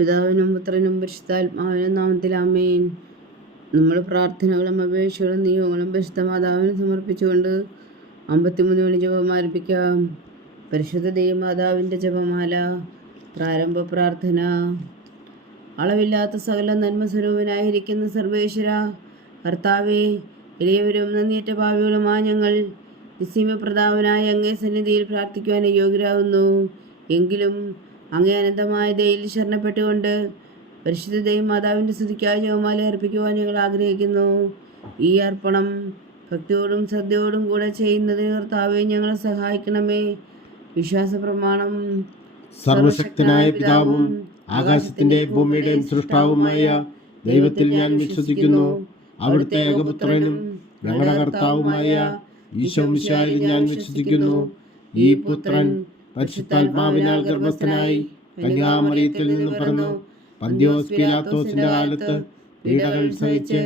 പിതാവിനും പുത്രനും പരിശുദ്ധാത്മാവിനും നാമത്തിൽ ആമേൻ. നമ്മൾ പ്രാർത്ഥനകളും അപേക്ഷകളും നിയോഗങ്ങളും പരിശുദ്ധ മാതാവിന് സമർപ്പിച്ചുകൊണ്ട് 53 മണി ജപം ആരംഭിക്കാം. പരിശുദ്ധ ദൈവമാതാവിൻ്റെ ജപമാല. പ്രാരംഭ പ്രാർത്ഥന. അളവില്ലാത്ത സകല നന്മ സ്വരൂപനായിരിക്കുന്ന സർവേശ്വര കർത്താവേ, എളിയവരും നന്ദിയേറ്റ പാപികളുമായ ഞങ്ങൾ നിസ്സീമപ്രതാപനായ അങ്ങേ സന്നിധിയിൽ പ്രാർത്ഥിക്കുവാൻ യോഗ്യരാകുന്നു. എങ്കിലും അങ്ങേ അനന്തമായ ദയയിൽ ശരണപ്പെട്ടുകൊണ്ട് പരിശുദ്ധ ദൈവമാതാവിൻ്റെ സ്തുതിക്കായി ജപമാല അർപ്പിക്കുവാൻ ഞങ്ങൾ ആഗ്രഹിക്കുന്നു. ഈ അർപ്പണം ഭക്തിയോടും ശ്രദ്ധയോടും കൂടെ ചെയ്യുന്നതിന് കർത്താവേ ഞങ്ങളെ സഹായിക്കണമേ. വിശ്വാസ പ്രമാണം. സർവശക്തനായ പിതാവും ആകാശത്തിന്റെ ഭൂമിയുടെയും സൃഷ്ടാവുമായ ദൈവത്തിൽ ഞാൻ വിശ്വസിക്കുന്നു. അവിടുത്തെ ഏകപുത്രനും ഞങ്ങളുടെ കർത്താവുമായ ഈശോ മിശിഹായിൽ ഞാൻ വിശ്വസിക്കുന്നു. ഈ പുത്രൻ പരിശുദ്ധാത്മാവിനാൽ ഗർഭസ്ഥനായി കന്യാമറിയത്തിൽ നിന്ന് പിറന്നു, പന്തിയോസ് പീലാത്തോസിന്റെ കാലത്ത് പീഡകൾ സഹിച്ച്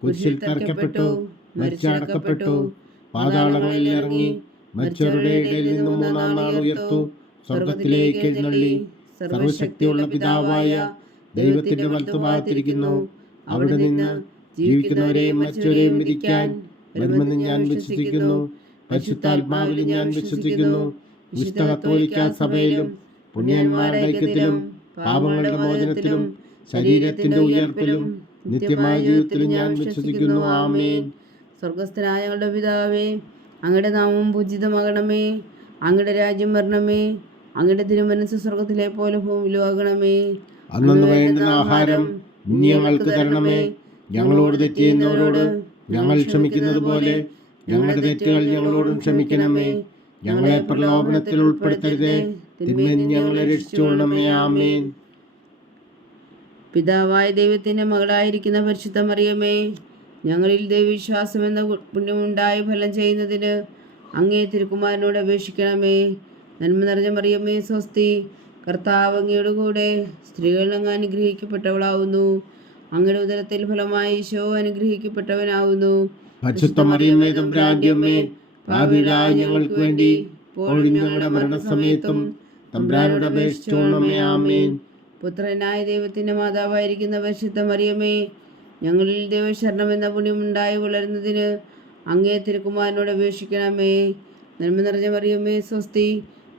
കുരിശിൽ തറയ്ക്കപ്പെട്ടു, മരിച്ചടക്കപ്പെട്ടു, പാതാളങ്ങളിൽ ഇറങ്ങി, മരിച്ചവരുടെ ഇടയിൽ നിന്ന് മൂന്നാം നാൾ ഉയർത്തു, സ്വർഗത്തിലേക്ക് എഴുന്നള്ളി, സർവശക്തിയുള്ള പിതാവായ ദൈവത്തിന്റെ വലത്തുഭാഗത്തിരിക്കുന്നു. അവിടെ നിന്ന് ജീവിക്കുന്നവരെയും മരിച്ചവരെയും വിധിക്കാൻ വരുമെന്ന് ഞാൻ വിശ്വസിക്കുന്നു. പരിശുദ്ധാത്മാവിൽ ഞാൻ വിശ്വസിക്കുന്നു. വിശുദ്ധ കത്തോലിക്കാ സഭയിലും പുണ്യന്മാരുടെ ഐക്യത്തിലും പാപങ്ങളുടെ മോചനത്തിലും ശരീരത്തിന്റെ ഉയർപ്പിലും നിത്യമായ ജീവിതത്തിലും ഞാൻ വിശ്വസിക്കുന്നു. ആമേൻ. സ്വർഗസ്ഥനായ ഞങ്ങളുടെ പിതാവേ, അങ്ങയുടെ നാമം പൂജിതമാകണമേ. അങ്ങയുടെ രാജ്യം വരണമേ. അങ്ങയുടെ തിരുമനസ് സ്വർഗത്തിലെ പോലെ ഭൂമിയിലും ആകണമേ. അന്നു വേണ്ടുന്ന ആഹാരം ഇനി ഞങ്ങൾക്ക് തരണമേ. ഞങ്ങളോട് തെറ്റ് ചെയ്യുന്നവരോട് ഞങ്ങൾ ക്ഷമിക്കുന്നത് പോലെ ഞങ്ങളുടെ തെറ്റുകൾ ഞങ്ങളോടും ക്ഷമിക്കണമേ. ഞങ്ങളെ പ്രലോഭനത്തിൽ ഉൾപ്പെടുത്തരുതേ, തിന്മയിൽ ഞങ്ങളെ രക്ഷിച്ചുകൊള്ളണമേ. ആമേൻ. പിതാവായ ദൈവത്തിന്റെ മകളായിരിക്കുന്ന പരിശുദ്ധ മറിയമേ, ഞങ്ങളിൽ ദൈവവിശ്വാസം എന്ന പുണ്യമുണ്ടായി ഫലം ചെയ്യുന്നതിന് അങ്ങേ തിരുക്കുമാരനോട് അപേക്ഷിക്കണമേ. നന്മ നിറഞ്ഞ മറിയമേ സ്വസ്തി, കർത്താവ് അങ്ങയുടെ കൂടെ സ്ത്രീകൾ അങ്ങ് അനുഗ്രഹിക്കപ്പെട്ടവളാവുന്നു. അങ്ങയുടെ ഉദരത്തിൽ ഫലമായി ഈശോ അനുഗ്രഹിക്കപ്പെട്ടവനാവുന്നു. പരിശുദ്ധ മറിയമേ തമ്പുരാന്റെ അമ്മേ, പാപികളായ ഞങ്ങൾക്ക് വേണ്ടി ഇപ്പോഴും ഞങ്ങളുടെ മരണസമയത്തും തമ്പുരാനോട് അപേക്ഷിച്ചുകൊള്ളണമേ. ആമേൻ. പുത്രനായ ദൈവത്തിന്റെ മാതാവായിരിക്കുന്ന പരിശുദ്ധ മറിയമേ, ഞങ്ങളിൽ ദൈവശരണം എന്ന പുണ്യമുണ്ടായി വളരുന്നതിന് അങ്ങേ തിരുക്കുമാരനോട് അപേക്ഷിക്കണമേ. നന്മ നിറഞ്ഞ മറിയമേ സ്വസ്തി,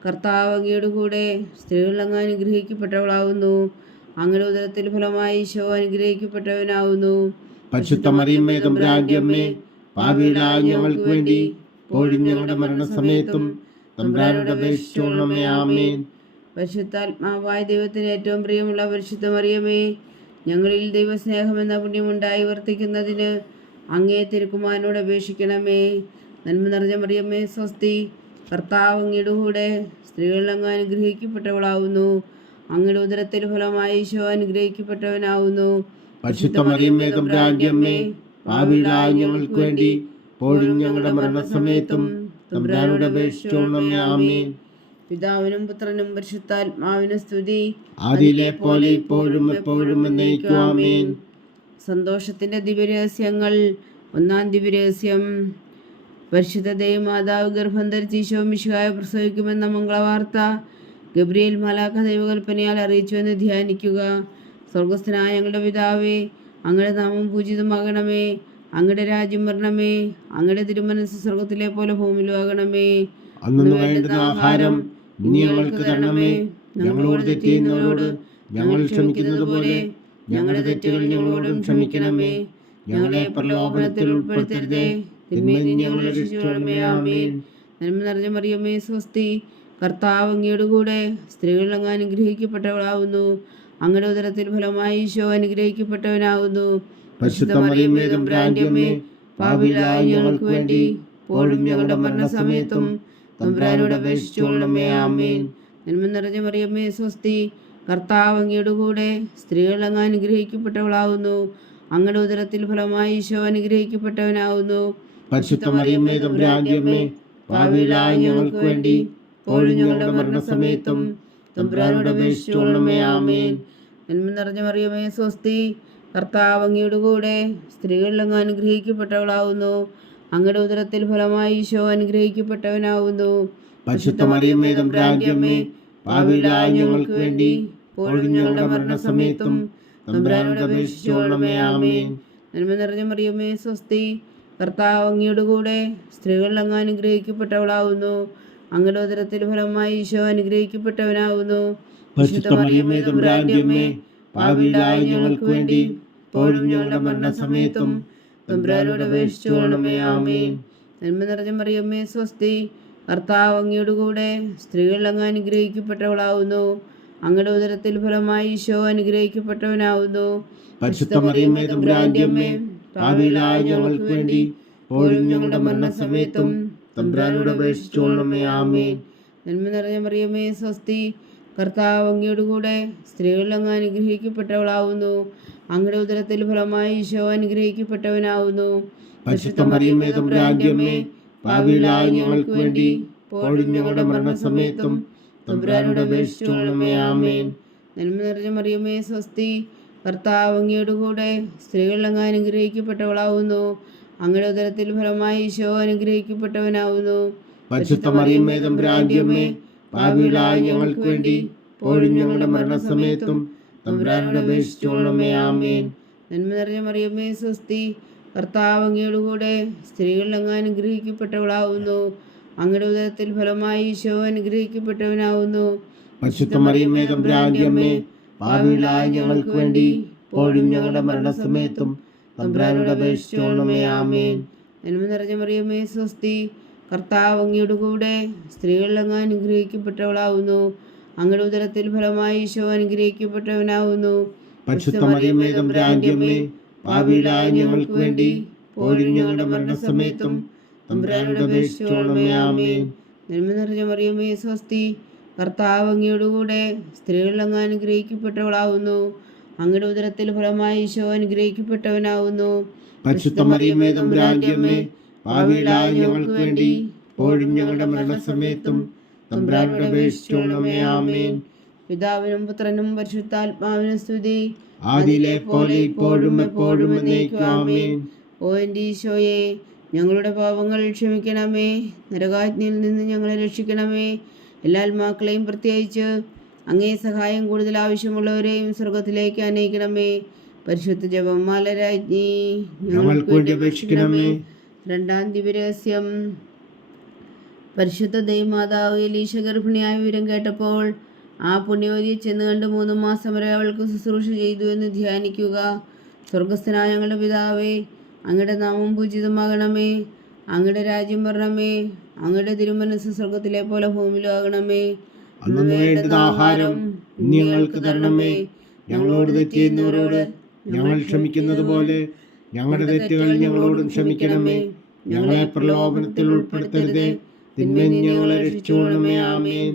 കർത്താവ് അങ്ങയുടെ കൂടെ സ്ത്രീകൾ അങ്ങ് അനുഗ്രഹിക്കപ്പെട്ടവളാവുന്നു. അങ്ങയുടെ ഉദരത്തിൽ ഫലമായി ഈശോ അനുഗ്രഹിക്കപ്പെട്ടവനാവുന്നു. പരിശുദ്ധ മറിയമേ തമ്പുരാന്റെ അമ്മേ, പാപികളായ ഞങ്ങൾക്ക് വേണ്ടി ഇപ്പോഴും ഞങ്ങളുടെ മരണസമയത്തും തമ്പുരാനോട് അപേക്ഷിച്ചുകൊള്ളണമേ. ആമേൻ. പരിശുദ്ധാത്മാവായ ദൈവത്തിന് ഏറ്റവും പ്രിയമുള്ള പരിശുദ്ധ മറിയമേ, ഞങ്ങളിൽ ദൈവസ്നേഹം എന്ന പുണ്യമുണ്ടായി വർത്തിക്കുന്നതിന് അങ്ങേ തിരുക്കുമാരനോട് അപേക്ഷിക്കണമേ. നന്മ നിറഞ്ഞ മറിയമേ സ്വസ്തി, കർത്താവ് അങ്ങയുടെ കൂടെ സ്ത്രീകൾ അങ്ങ് അനുഗ്രഹിക്കപ്പെട്ടവളാവുന്നു. അങ്ങയുടെ ഉദരത്തിൽ ഫലമായി ഈശോ അനുഗ്രഹിക്കപ്പെട്ടവനാവുന്നു. പരിശുദ്ധ മറിയമേ തമ്പുരാന്റെ അമ്മേ, പാപികളായ ഞങ്ങൾക്ക് വേണ്ടി ഇപ്പോഴും ഞങ്ങളുടെ മരണസമയത്തും തമ്പുരാനോട് അപേക്ഷിച്ചുകൊള്ളണമേ. ആമേൻ. പിതാവിനും പുത്രനും പരിശുദ്ധാത്മാവിനും സ്തുതി, ആദിയിലെ പോലെ ഇപ്പോഴും എപ്പോഴും എന്നേക്കും. ആമേൻ. സന്തോഷത്തിന്റെ ദിവ്യരഹസ്യങ്ങൾ. ഒന്നാം ദിവ്യരഹസ്യം. പരിശുദ്ധ ദൈവമാതാവ് ഗർഭം ധരിച്ച് ഈശോ മിശിഹായെ പ്രസവിക്കുമെന്ന മംഗളവാർത്ത ഗബ്രിയേൽ മാലാഖ ദൈവകൽപ്പനയാൽ അറിയിച്ചുവെന്ന് ധ്യാനിക്കുക. സ്വർഗസ്ഥനായ ഞങ്ങളുടെ പിതാവേ, അങ്ങയുടെ നാമം പൂജിതമാകണമേ. അങ്ങയുടെ രാജ്യം വരണമേ. അങ്ങയുടെ തിരുമനസ് സ്വർഗത്തിലെ പോലെ ഭൂമിയിലും ആകണമേ. അന്നു വേണ്ടുന്ന ആഹാരം ഇനി ഞങ്ങൾക്ക് തരണമേ. ഞങ്ങളോട് തെറ്റ് ചെയ്യുന്നവരോട് ഞങ്ങൾ ക്ഷമിക്കുന്നത് പോലെ ഞങ്ങളുടെ തെറ്റുകൾ ഞങ്ങളോടും ക്ഷമിക്കണമേ. ഞങ്ങളെ പ്രലോഭനത്തിൽ ഉൾപ്പെടുത്തരുതേ, തിന്മയിൽ ഞങ്ങളെ രക്ഷിച്ചുകൊള്ളണമേ. ആമേൻ. നന്മ നിറഞ്ഞ മറിയമേ സ്വസ്തി, കർത്താവ് അങ്ങയുടെ കൂടെ സ്ത്രീകൾ അങ്ങ് അനുഗ്രഹിക്കപ്പെട്ടവളാവുന്നു. അങ്ങയുടെ ഉദരത്തിൽ ഫലമായി ഈശോ അനുഗ്രഹിക്കപ്പെട്ടവനാവുന്നു. പരിശുദ്ധ മറിയമേ തമ്പുരാന്റെ അമ്മേ, പാപികളായ ഞങ്ങൾക്ക് വേണ്ടി ഇപ്പോഴും ഞങ്ങളുടെ മരണസമയത്തും തമ്പുരാനോട് അപേക്ഷിച്ചുകൊള്ളണമേ. ആമേൻ. നന്മ നിറഞ്ഞ മറിയമേ സ്വസ്തി, കർത്താവ് അങ്ങയുടെ കൂടെ സ്ത്രീകൾ അങ്ങ് അനുഗ്രഹിക്കപ്പെട്ടവളാവുന്നു. അങ്ങയുടെ ഉദരത്തിൽ ഫലമായി ഈശോ അനുഗ്രഹിക്കപ്പെട്ടവനാവുന്നു. പരിശുദ്ധ മറിയമേ തമ്പുരാന്റെ അമ്മേ, പാപികളായ ഞങ്ങൾക്ക് വേണ്ടി ഇപ്പോഴും ഞങ്ങളുടെ മരണസമയത്തും തമ്പുരാനോട് അപേക്ഷിച്ചുകൊള്ളണമേ. ആമേൻ. നന്മ നിറഞ്ഞ മറിയമേ സ്വസ്തി, കർത്താവ് അങ്ങയുടെ കൂടെ സ്ത്രീകൾ അങ്ങ് അനുഗ്രഹിക്കപ്പെട്ടവളാവുന്നു. അങ്ങയുടെ ഉദരത്തിൽ ഫലമായി ഈശോ അനുഗ്രഹിക്കപ്പെട്ടവനാവുന്നു. പരിശുദ്ധ മറിയമേ തമ്പുരാന്റെ അമ്മേ, പാപികളായ ഞങ്ങൾക്ക് വേണ്ടി ഇപ്പോഴും ഞങ്ങളുടെ മരണസമയത്തും തമ്പുരാനോട് അപേക്ഷിച്ചുകൊള്ളണമേ. ആമേൻ. നന്മ നിറഞ്ഞ മറിയമേ സ്വസ്തി, കർത്താവ് അങ്ങയുടെ കൂടെ സ്ത്രീകളിൽ അങ്ങ് അനുഗ്രഹിക്കപ്പെട്ടവളാവുന്നു. അങ്ങയുടെ ഉദരത്തിൽ ഫലമായി ഈശോ അനുഗ്രഹിക്കപ്പെട്ടവനാവുന്നു. പരിശുദ്ധ മറിയമേ തമ്പുരാന്റെ അമ്മേ, പാപികളായ ഞങ്ങൾക്ക് വേണ്ടി ഇപ്പോഴും ഞങ്ങളുടെ മരണസമയത്തും തമ്പുരാനോട് അപേക്ഷിച്ചുകൊള്ളണമേ. ആമേൻ. നന്മ നിറഞ്ഞ മറിയമേ സ്വസ്തി, കർത്താവ് അങ്ങയുടെ കൂടെ സ്ത്രീകളിൽ അങ്ങ് അനുഗ്രഹിക്കപ്പെട്ടവളാവുന്നു. അങ്ങയുടെ ഉദരത്തിൽ ഫലമായി ഈശോ അനുഗ്രഹിക്കപ്പെട്ടവനാവുന്നു. പരിശുദ്ധ മറിയമേ തമ്പുരാന്റെ അമ്മേ, പാപികളായ ഞങ്ങൾക്ക് വേണ്ടി ഇപ്പോഴും ഞങ്ങളുടെ മരണസമയത്തും തമ്പുരാനോട് അപേക്ഷിച്ചുകൊള്ളണമേ. ആമേൻ. നന്മ നിറഞ്ഞ മറിയമേ സ്വസ്തി, കർത്താവ് അങ്ങയുടെ കൂടെ സ്ത്രീകളിൽ അങ്ങ് അനുഗ്രഹിക്കപ്പെട്ടവളാവുന്നു. അങ്ങയുടെ ഉദരത്തിൽ ഫലമായി ഈശോ അനുഗ്രഹിക്കപ്പെട്ടവനാവുന്നു. പരിശുദ്ധ മറിയമേ തമ്പുരാന്റെ അമ്മേ, പാപികളായ ഞങ്ങൾക്ക് വേണ്ടി ഇപ്പോഴും ഞങ്ങളുടെ മരണസമയത്തും തമ്പുരാനോട് അപേക്ഷിച്ചുകൊള്ളണമേ. ആമേൻ. നന്മ നിറഞ്ഞ മറിയമേ സ്വസ്തി, കർത്താവ് അങ്ങയുടെ കൂടെ സ്ത്രീകളിൽ അങ്ങ് അനുഗ്രഹിക്കപ്പെട്ടവളാവുന്നു. അങ്ങയുടെ ഉദരത്തിൽ ഫലമായി ഈശോ അനുഗ്രഹിക്കപ്പെട്ടവനാവുന്നു. പരിശുദ്ധ മറിയമേ തമ്പുരാന്റെ അമ്മേ, പാപികളായ ഞങ്ങൾക്ക് വേണ്ടി ഇപ്പോഴും ഞങ്ങളുടെ മരണസമയത്തും തമ്പുരാനോട് അപേക്ഷിച്ചുകൊള്ളണമേ. ആമേൻ. നന്മ നിറഞ്ഞ മറിയമേ സ്വസ്തി, കർത്താവ് അങ്ങയുടെ കൂടെ സ്ത്രീകളിൽ അങ്ങ് അനുഗ്രഹിക്കപ്പെട്ടവളാവുന്നു. അങ്ങയുടെ ഉദരത്തിൽ ഫലമായി ഈശോ അനുഗ്രഹിക്കപ്പെട്ടവനാവുന്നു. പരിശുദ്ധ മറിയമേ തമ്പുരാന്റെ അമ്മേ, പാപികളായ ഞങ്ങൾക്ക് വേണ്ടി ഇപ്പോഴും ഞങ്ങളുടെ മരണസമയത്തും തമ്പുരാനോട് അപേക്ഷിച്ചുകൊള്ളണമേ. ആമേൻ. നന്മ നിറഞ്ഞ മറിയമേ സ്വസ്തി, കർത്താവ് അങ്ങയുടെ കൂടെ സ്ത്രീകളിൽ അങ്ങ് അനുഗ്രഹിക്കപ്പെട്ടവളാവുന്നു. അങ്ങയുടെ ഉദരത്തിൽ ഫലമായി ഈശോ അനുഗ്രഹിക്കപ്പെട്ടവനാവുന്നു. പരിശുദ്ധ മറിയമേ തമ്പുരാന്റെ അമ്മേ, പാപികളായ ഞങ്ങൾക്ക് വേണ്ടി ഇപ്പോഴും ഞങ്ങളുടെ മരണസമയത്തും തമ്പുരാനോട് അപേക്ഷിച്ചുകൊള്ളണമേ. ആമേൻ. നന്മ നിറഞ്ഞ മറിയമേ സ്വസ്തി, കർത്താവ് അങ്ങയുടെ കൂടെ സ്ത്രീകളിൽ അങ്ങ് അനുഗ്രഹിക്കപ്പെട്ടവളാവുന്നു. അങ്ങയുടെ ഉദരത്തിൽ ഫലമായി ഈശോ അനുഗ്രഹിക്കപ്പെട്ടവനാവുന്നു. പരിശുദ്ധ മറിയമേ തമ്പുരാന്റെ അമ്മേ, പാപികളായ ഞങ്ങൾക്ക് വേണ്ടി ഇപ്പോഴും ഞങ്ങളുടെ മരണസമയത്തും തമ്പുരാനോട് അപേക്ഷിച്ചുകൊള്ളണമേ. ആമേൻ. പിതാവിനും പുത്രനും പരിശുദ്ധാത്മാവിനും സ്തുതി, ആദിയിലെ പോലെ ഇപ്പോഴും എപ്പോഴും എന്നേക്കും. ആമേൻ. ഓ എൻ്റെ ഈശോയെ, ഞങ്ങളുടെ പാപങ്ങൾ ക്ഷമിക്കണമേ. നരകാജ്ഞയിൽ നിന്ന് ഞങ്ങളെ രക്ഷിക്കണമേ. എല്ലാ ആത്മാക്കളെയും പ്രത്യേകിച്ച് അങ്ങേ സഹായം കൂടുതൽ ആവശ്യമുള്ളവരെയും സ്വർഗത്തിലേക്ക് അനയിക്കണമേ. പരിശുദ്ധ ജപമാല രാജ്ഞി, ഞങ്ങൾക്ക് വേണ്ടി അപേക്ഷിക്കണമേ. രണ്ടാം ദിവ്യരഹസ്യം. പരിശുദ്ധ ദൈവമാതാവ് എലീശ ഗർഭിണിയായ വിവരം കേട്ടപ്പോൾ ആ പുണ്യവതിയെ ചെന്ന് കണ്ട് 3 മാസം വരെ അവൾക്ക് ശുശ്രൂഷ ചെയ്തു എന്ന് ധ്യാനിക്കുക. സ്വർഗസ്ഥനായ ഞങ്ങളുടെ പിതാവേ, അങ്ങയുടെ നാമം പൂജിതമാകണമേ. അങ്ങയുടെ രാജ്യം വരണമേ. അങ്ങയുടെ തിരുമനസ്സ് സ്വർഗത്തിലെ പോലെ ഭൂമിയിലും ആകണമേ. അന്ന് വേണ്ടുന്ന ആഹാരം ഇനി ഞങ്ങൾക്ക് തരണമേ. ഞങ്ങളോട് തെറ്റ് ചെയ്യുന്നവരോട് ഞങ്ങൾ ക്ഷമിക്കുന്നത് പോലെ ഞങ്ങളുടെ തെറ്റുകൾ ഞങ്ങളോടും ക്ഷമിക്കണമേ. ഞങ്ങളെ പ്രലോഭനത്തിൽ ഉൾപ്പെടുത്തരുതേ, തിന്മയിൽ ഞങ്ങളെ രക്ഷിച്ചുകൊള്ളണമേ. ആമേൻ.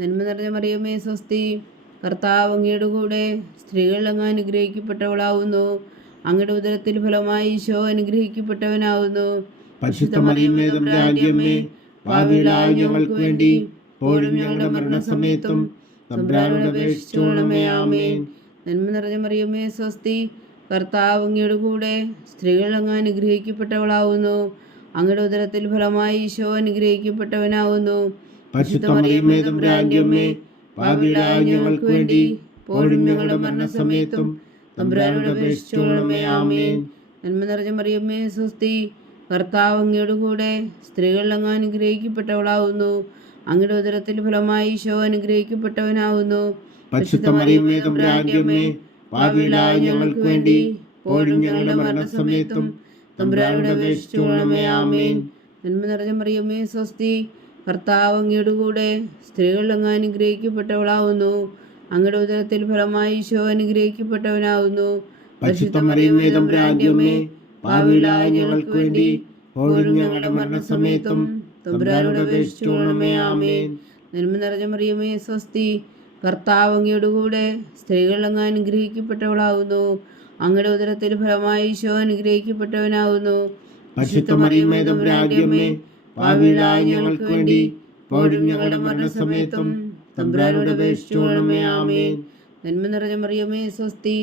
നന്മ നിറഞ്ഞ മറിയമേ സ്വസ്തി, കർത്താവ് അങ്ങയുടെ കൂടെ സ്ത്രീകളിൽ അങ്ങ് അനുഗ്രഹിക്കപ്പെട്ടവളാവുന്നു. അങ്ങയുടെ ഉദരത്തിൽ ഫലമായി ഈശോ അനുഗ്രഹിക്കപ്പെട്ടവനാവുന്നു. പരിശുദ്ധ മറിയമേ തമ്പുരാന്റെ അമ്മേ, പാപികളായ ഞങ്ങൾക്ക് വേണ്ടി ഇപ്പോഴും ഞങ്ങളുടെ മരണസമയത്തും തമ്പുരാനോട് അപേക്ഷിച്ചുകൊള്ളണമേ. ആമേൻ. നന്മ നിറഞ്ഞ മറിയമേ സ്വസ്തി, കർത്താവ് അങ്ങയുടെ കൂടെ സ്ത്രീകളിൽ അങ്ങ് അനുഗ്രഹിക്കപ്പെട്ടവളാവുന്നു. അങ്ങയുടെ ഉദരത്തിൽ ഫലമായി ഈശോ അനുഗ്രഹിക്കപ്പെട്ടവനാവുന്നു. പരിശുദ്ധ മറിയമേ തമ്പുരാന്റെ അമ്മേ, പാപികളായ ഞങ്ങൾക്ക് വേണ്ടി ഇപ്പോഴും ഞങ്ങളുടെ മരണസമയത്തും തമ്പുരാനോട് അപേക്ഷിച്ചുകൊള്ളണമേ. ആമേൻ. നന്മ നിറഞ്ഞ മറിയമേ സ്വസ്തി, കർത്താവ് അങ്ങയുടെ കൂടെ സ്ത്രീകളിൽ അങ്ങ് അനുഗ്രഹിക്കപ്പെട്ടവളാവുന്നു. അങ്ങയുടെ ഉദരത്തിൽ ഫലമായി ഈശോ അനുഗ്രഹിക്കപ്പെട്ടവനാവുന്നു. പരിശുദ്ധ മറിയമേ തമ്പുരാന്റെ അമ്മേ, പാപികളായ ഞങ്ങൾക്ക് വേണ്ടി ഇപ്പോഴും ഞങ്ങളുടെ മരണസമയത്തും തമ്പുരാനോട് അപേക്ഷിച്ചുകൊള്ളണമേ. ആമേൻ. നന്മ നിറഞ്ഞ മറിയമേ സ്വസ്തി, കർത്താവ് അങ്ങയുടെ കൂടെ സ്ത്രീകളിൽ അങ്ങ് അനുഗ്രഹിക്കപ്പെട്ടവളാവുന്നു. അങ്ങയുടെ ഉദരത്തിൽ ഫലമായി ഈശോ അനുഗ്രഹിക്കപ്പെട്ടവനാവുന്നു. പരിശുദ്ധ മറിയമേ തമ്പുരാന്റെ അമ്മേ, പാപികളായ ഞങ്ങൾക്ക് വേണ്ടി ഇപ്പോഴും ഞങ്ങളുടെ മരണസമയത്തും തമ്പുരാനോട് അപേക്ഷിച്ചുകൊള്ളണമേ. ആമേൻ. നന്മ നിറഞ്ഞ മറിയമേ സ്വസ്തി, കർത്താവ് അങ്ങയുടെ കൂടെ സ്ത്രീകളിൽ അങ്ങ് അനുഗ്രഹിക്കപ്പെട്ടവളാവുന്നു. അങ്ങയുടെ ഉദരത്തിൽ ഫലമായി ഈശോ അനുഗ്രഹിക്കപ്പെട്ടവനാവുന്നു. പരിശുദ്ധ മറിയമേ തമ്പുരാന്റെ അമ്മേ, പാപികളായ ഞങ്ങൾക്ക് വേണ്ടി ഇപ്പോഴും ഞങ്ങളുടെ മരണസമയത്തും തമ്പുരാനോട് അപേക്ഷിച്ചുകൊള്ളണമേ. ആമേൻ. നന്മ നിറഞ്ഞ മറിയമേ സ്വസ്തി,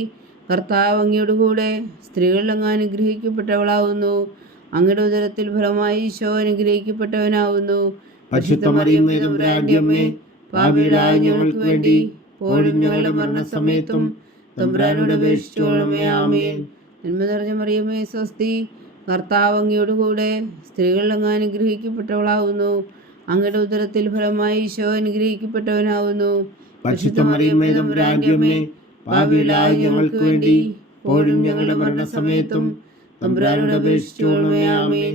കർത്താവ് അങ്ങയുടെ കൂടെ സ്ത്രീകളിൽ അങ്ങ് അനുഗ്രഹിക്കപ്പെട്ടവളാവുന്നു. അങ്ങയുടെ ഉദരത്തിൽ ഫലമായി ഈശോ അനുഗ്രഹിക്കപ്പെട്ടവനാവുന്നു. പരിശുദ്ധ മറിയമേ തമ്പുരാന്റെ അമ്മേ, പാപികളായ ഞങ്ങൾക്ക് വേണ്ടി ഇപ്പോഴും ഞങ്ങളുടെ മരണസമയത്തും തമ്പുരാനോട് അപേക്ഷിച്ചുകൊള്ളണമേ. ആമേൻ. നന്മ നിറഞ്ഞ മറിയമേ സ്വസ്തി, കർത്താവ് അങ്ങയോടുകൂടെ സ്ത്രീകൾ അങ്ങ് അനുഗ്രഹിക്കപ്പെട്ടവളാവുന്നു. അങ്ങയുടെ ഉദരത്തിൽ ഫലമായി ഈശോ അനുഗ്രഹിക്കപ്പെട്ടവനാവുന്നു. പരിശുദ്ധ മറിയമേ തമ്പുരാന്റെ അമ്മേ, പാപികളായ ഞങ്ങൾക്ക് വേണ്ടി ഇപ്പോഴും ഞങ്ങളുടെ മരണസമയത്തും തമ്പുരാനോട് അപേക്ഷിച്ചുകൊള്ളണമേ. ആമേൻ.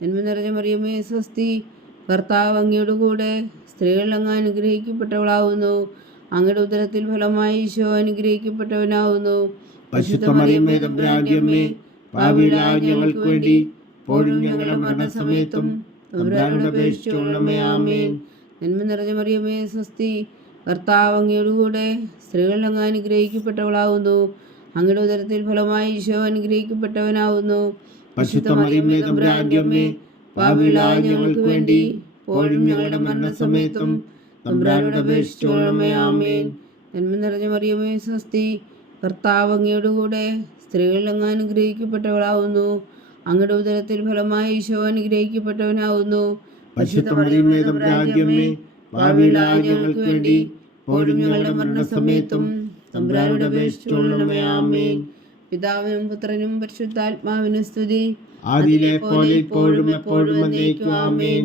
നന്മ നിറഞ്ഞ മറിയമേ സ്വസ്തി, കർത്താവ് അങ്ങയോടുകൂടെ സ്ത്രീകൾ അങ്ങ് അനുഗ്രഹിക്കപ്പെട്ടവളാവുന്നു. അങ്ങയുടെ ഉദരത്തിൽ ഫലമായി ഈശോ അനുഗ്രഹിക്കപ്പെട്ടവനാവുന്നു. പരിശുദ്ധ മറിയമേ തമ്പുരാന്റെ അമ്മേ, പാപികളായ ഞങ്ങൾക്ക് വേണ്ടി ഇപ്പോഴും ഞങ്ങളുടെ മരണസമയത്തും തമ്പുരാനോട് അപേക്ഷിച്ചുകൊള്ളണമേ. ആമേൻ. നന്മ നിറഞ്ഞ മറിയമേ സ്വസ്തി, കർത്താവ് അങ്ങയോടുകൂടെ സ്ത്രീകൾ അങ്ങ് അനുഗ്രഹിക്കപ്പെട്ടവളാവുന്നു. അങ്ങയുടെ ഉദരത്തിൽ ഫലമായി ഈശോ അനുഗ്രഹിക്കപ്പെട്ടവനാവുന്നു. പരിശുദ്ധ മറിയമേ തമ്പുരാന്റെ അമ്മേ, പാപികളായ ഞങ്ങൾക്ക് വേണ്ടി ഇപ്പോഴും ഞങ്ങളുടെ മരണസമയത്തും തമ്പുരാനോട് അപേക്ഷിച്ചുകൊള്ളണമേ. ആമേൻ. നന്മ നിറഞ്ഞ മറിയമേ സ്വസ്തി, കർത്താവ് അങ്ങയോടുകൂടെ സ്ത്രീകൾ അങ്ങ് അനുഗ്രഹിക്കപ്പെട്ടവളാവുന്നു. അങ്ങയുടെ ഉദരത്തിൽ ഫലമായി ഈശോ അനുഗ്രഹിക്കപ്പെട്ടവനാവുന്നു. പരിശുദ്ധ മറിയമേ തമ്പുരാന്റെ അമ്മേ, പാപികളായ ഞങ്ങൾക്ക് വേണ്ടി ഇപ്പോഴും ഞങ്ങളുടെ മരണസമയത്തും തമ്പുരാനോട് അപേക്ഷിച്ചുകൊള്ളണമേ. ആമേൻ. പിതാവിനും പുത്രനും പരിശുദ്ധാത്മാവിനും സ്തുതി, ആദിയിലെ പോലെ ഇപ്പോഴും എപ്പോഴും എന്നേക്കും. ആമേൻ.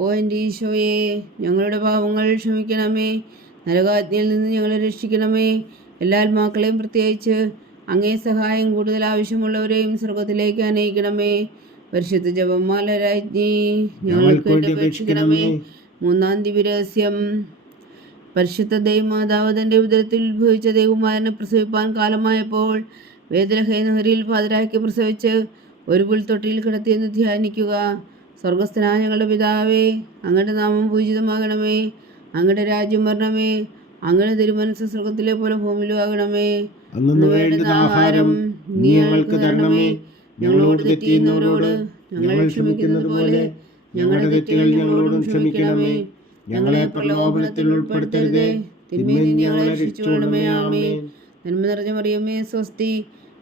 ഓ എൻ്റെ ഈശോയെ, ഞങ്ങളുടെ പാപങ്ങൾ ക്ഷമിക്കണമേ. നരകാജ്ഞയിൽ നിന്ന് ഞങ്ങളെ രക്ഷിക്കണമേ. എല്ലാ ആത്മാക്കളെയും പ്രത്യേകിച്ച് അങ്ങേ സഹായം കൂടുതൽ ആവശ്യമുള്ളവരെയും സ്വർഗത്തിലേക്ക് അനയിക്കണമേ. പരിശുദ്ധ ജപമാല രാജ്ഞി, ഞങ്ങൾക്ക് വേണ്ടി അപേക്ഷിക്കണമേ. മൂന്നാം ദിവ്യരഹസ്യം. പരിശുദ്ധ ദൈവമാതാവ് തൻ്റെ ഉദരത്തിൽ ഉത്ഭവിച്ച ദൈവകുമാരനെ പ്രസവിപ്പാൻ കാലമായപ്പോൾ വേദലഹേനഹരിയിൽ പാതിരാക്കി പ്രസവിച്ച് ഒരു പുൽത്തൊട്ടിയിൽ കിടത്തിയെന്ന് ധ്യാനിക്കുക. സ്വർഗസ്ഥനായ ഞങ്ങളുടെ പിതാവേ, അങ്ങയുടെ നാമം പൂജിതമാകണമേ. അങ്ങയുടെ രാജ്യം വരണമേ. അങ്ങയുടെ തിരുമനസ്സ് സ്വർഗത്തിലെ പോലെ ഭൂമിയിലും ആകണമേ. അന്നു വേണ്ടുന്ന ആഹാരം നീ ഞങ്ങൾക്ക് തരണമേ. ഞങ്ങളോട് തെറ്റ് ചെയ്യുന്നവരോട് ഞങ്ങൾ ക്ഷമിക്കുന്നത് പോലെ ഞങ്ങളുടെ തെറ്റുകൾ ഞങ്ങളോടും ക്ഷമിക്കണമേ. ഞങ്ങളെ പ്രലോഭനത്തിൽ ഉൾപ്പെടുത്തരുതേ, തിന്മയിൽ നിന്ന് ഞങ്ങളെ രക്ഷിച്ചുകൊള്ളണമേ. ആമേൻ. നന്മ നിറഞ്ഞ മറിയമേ സ്വസ്തി,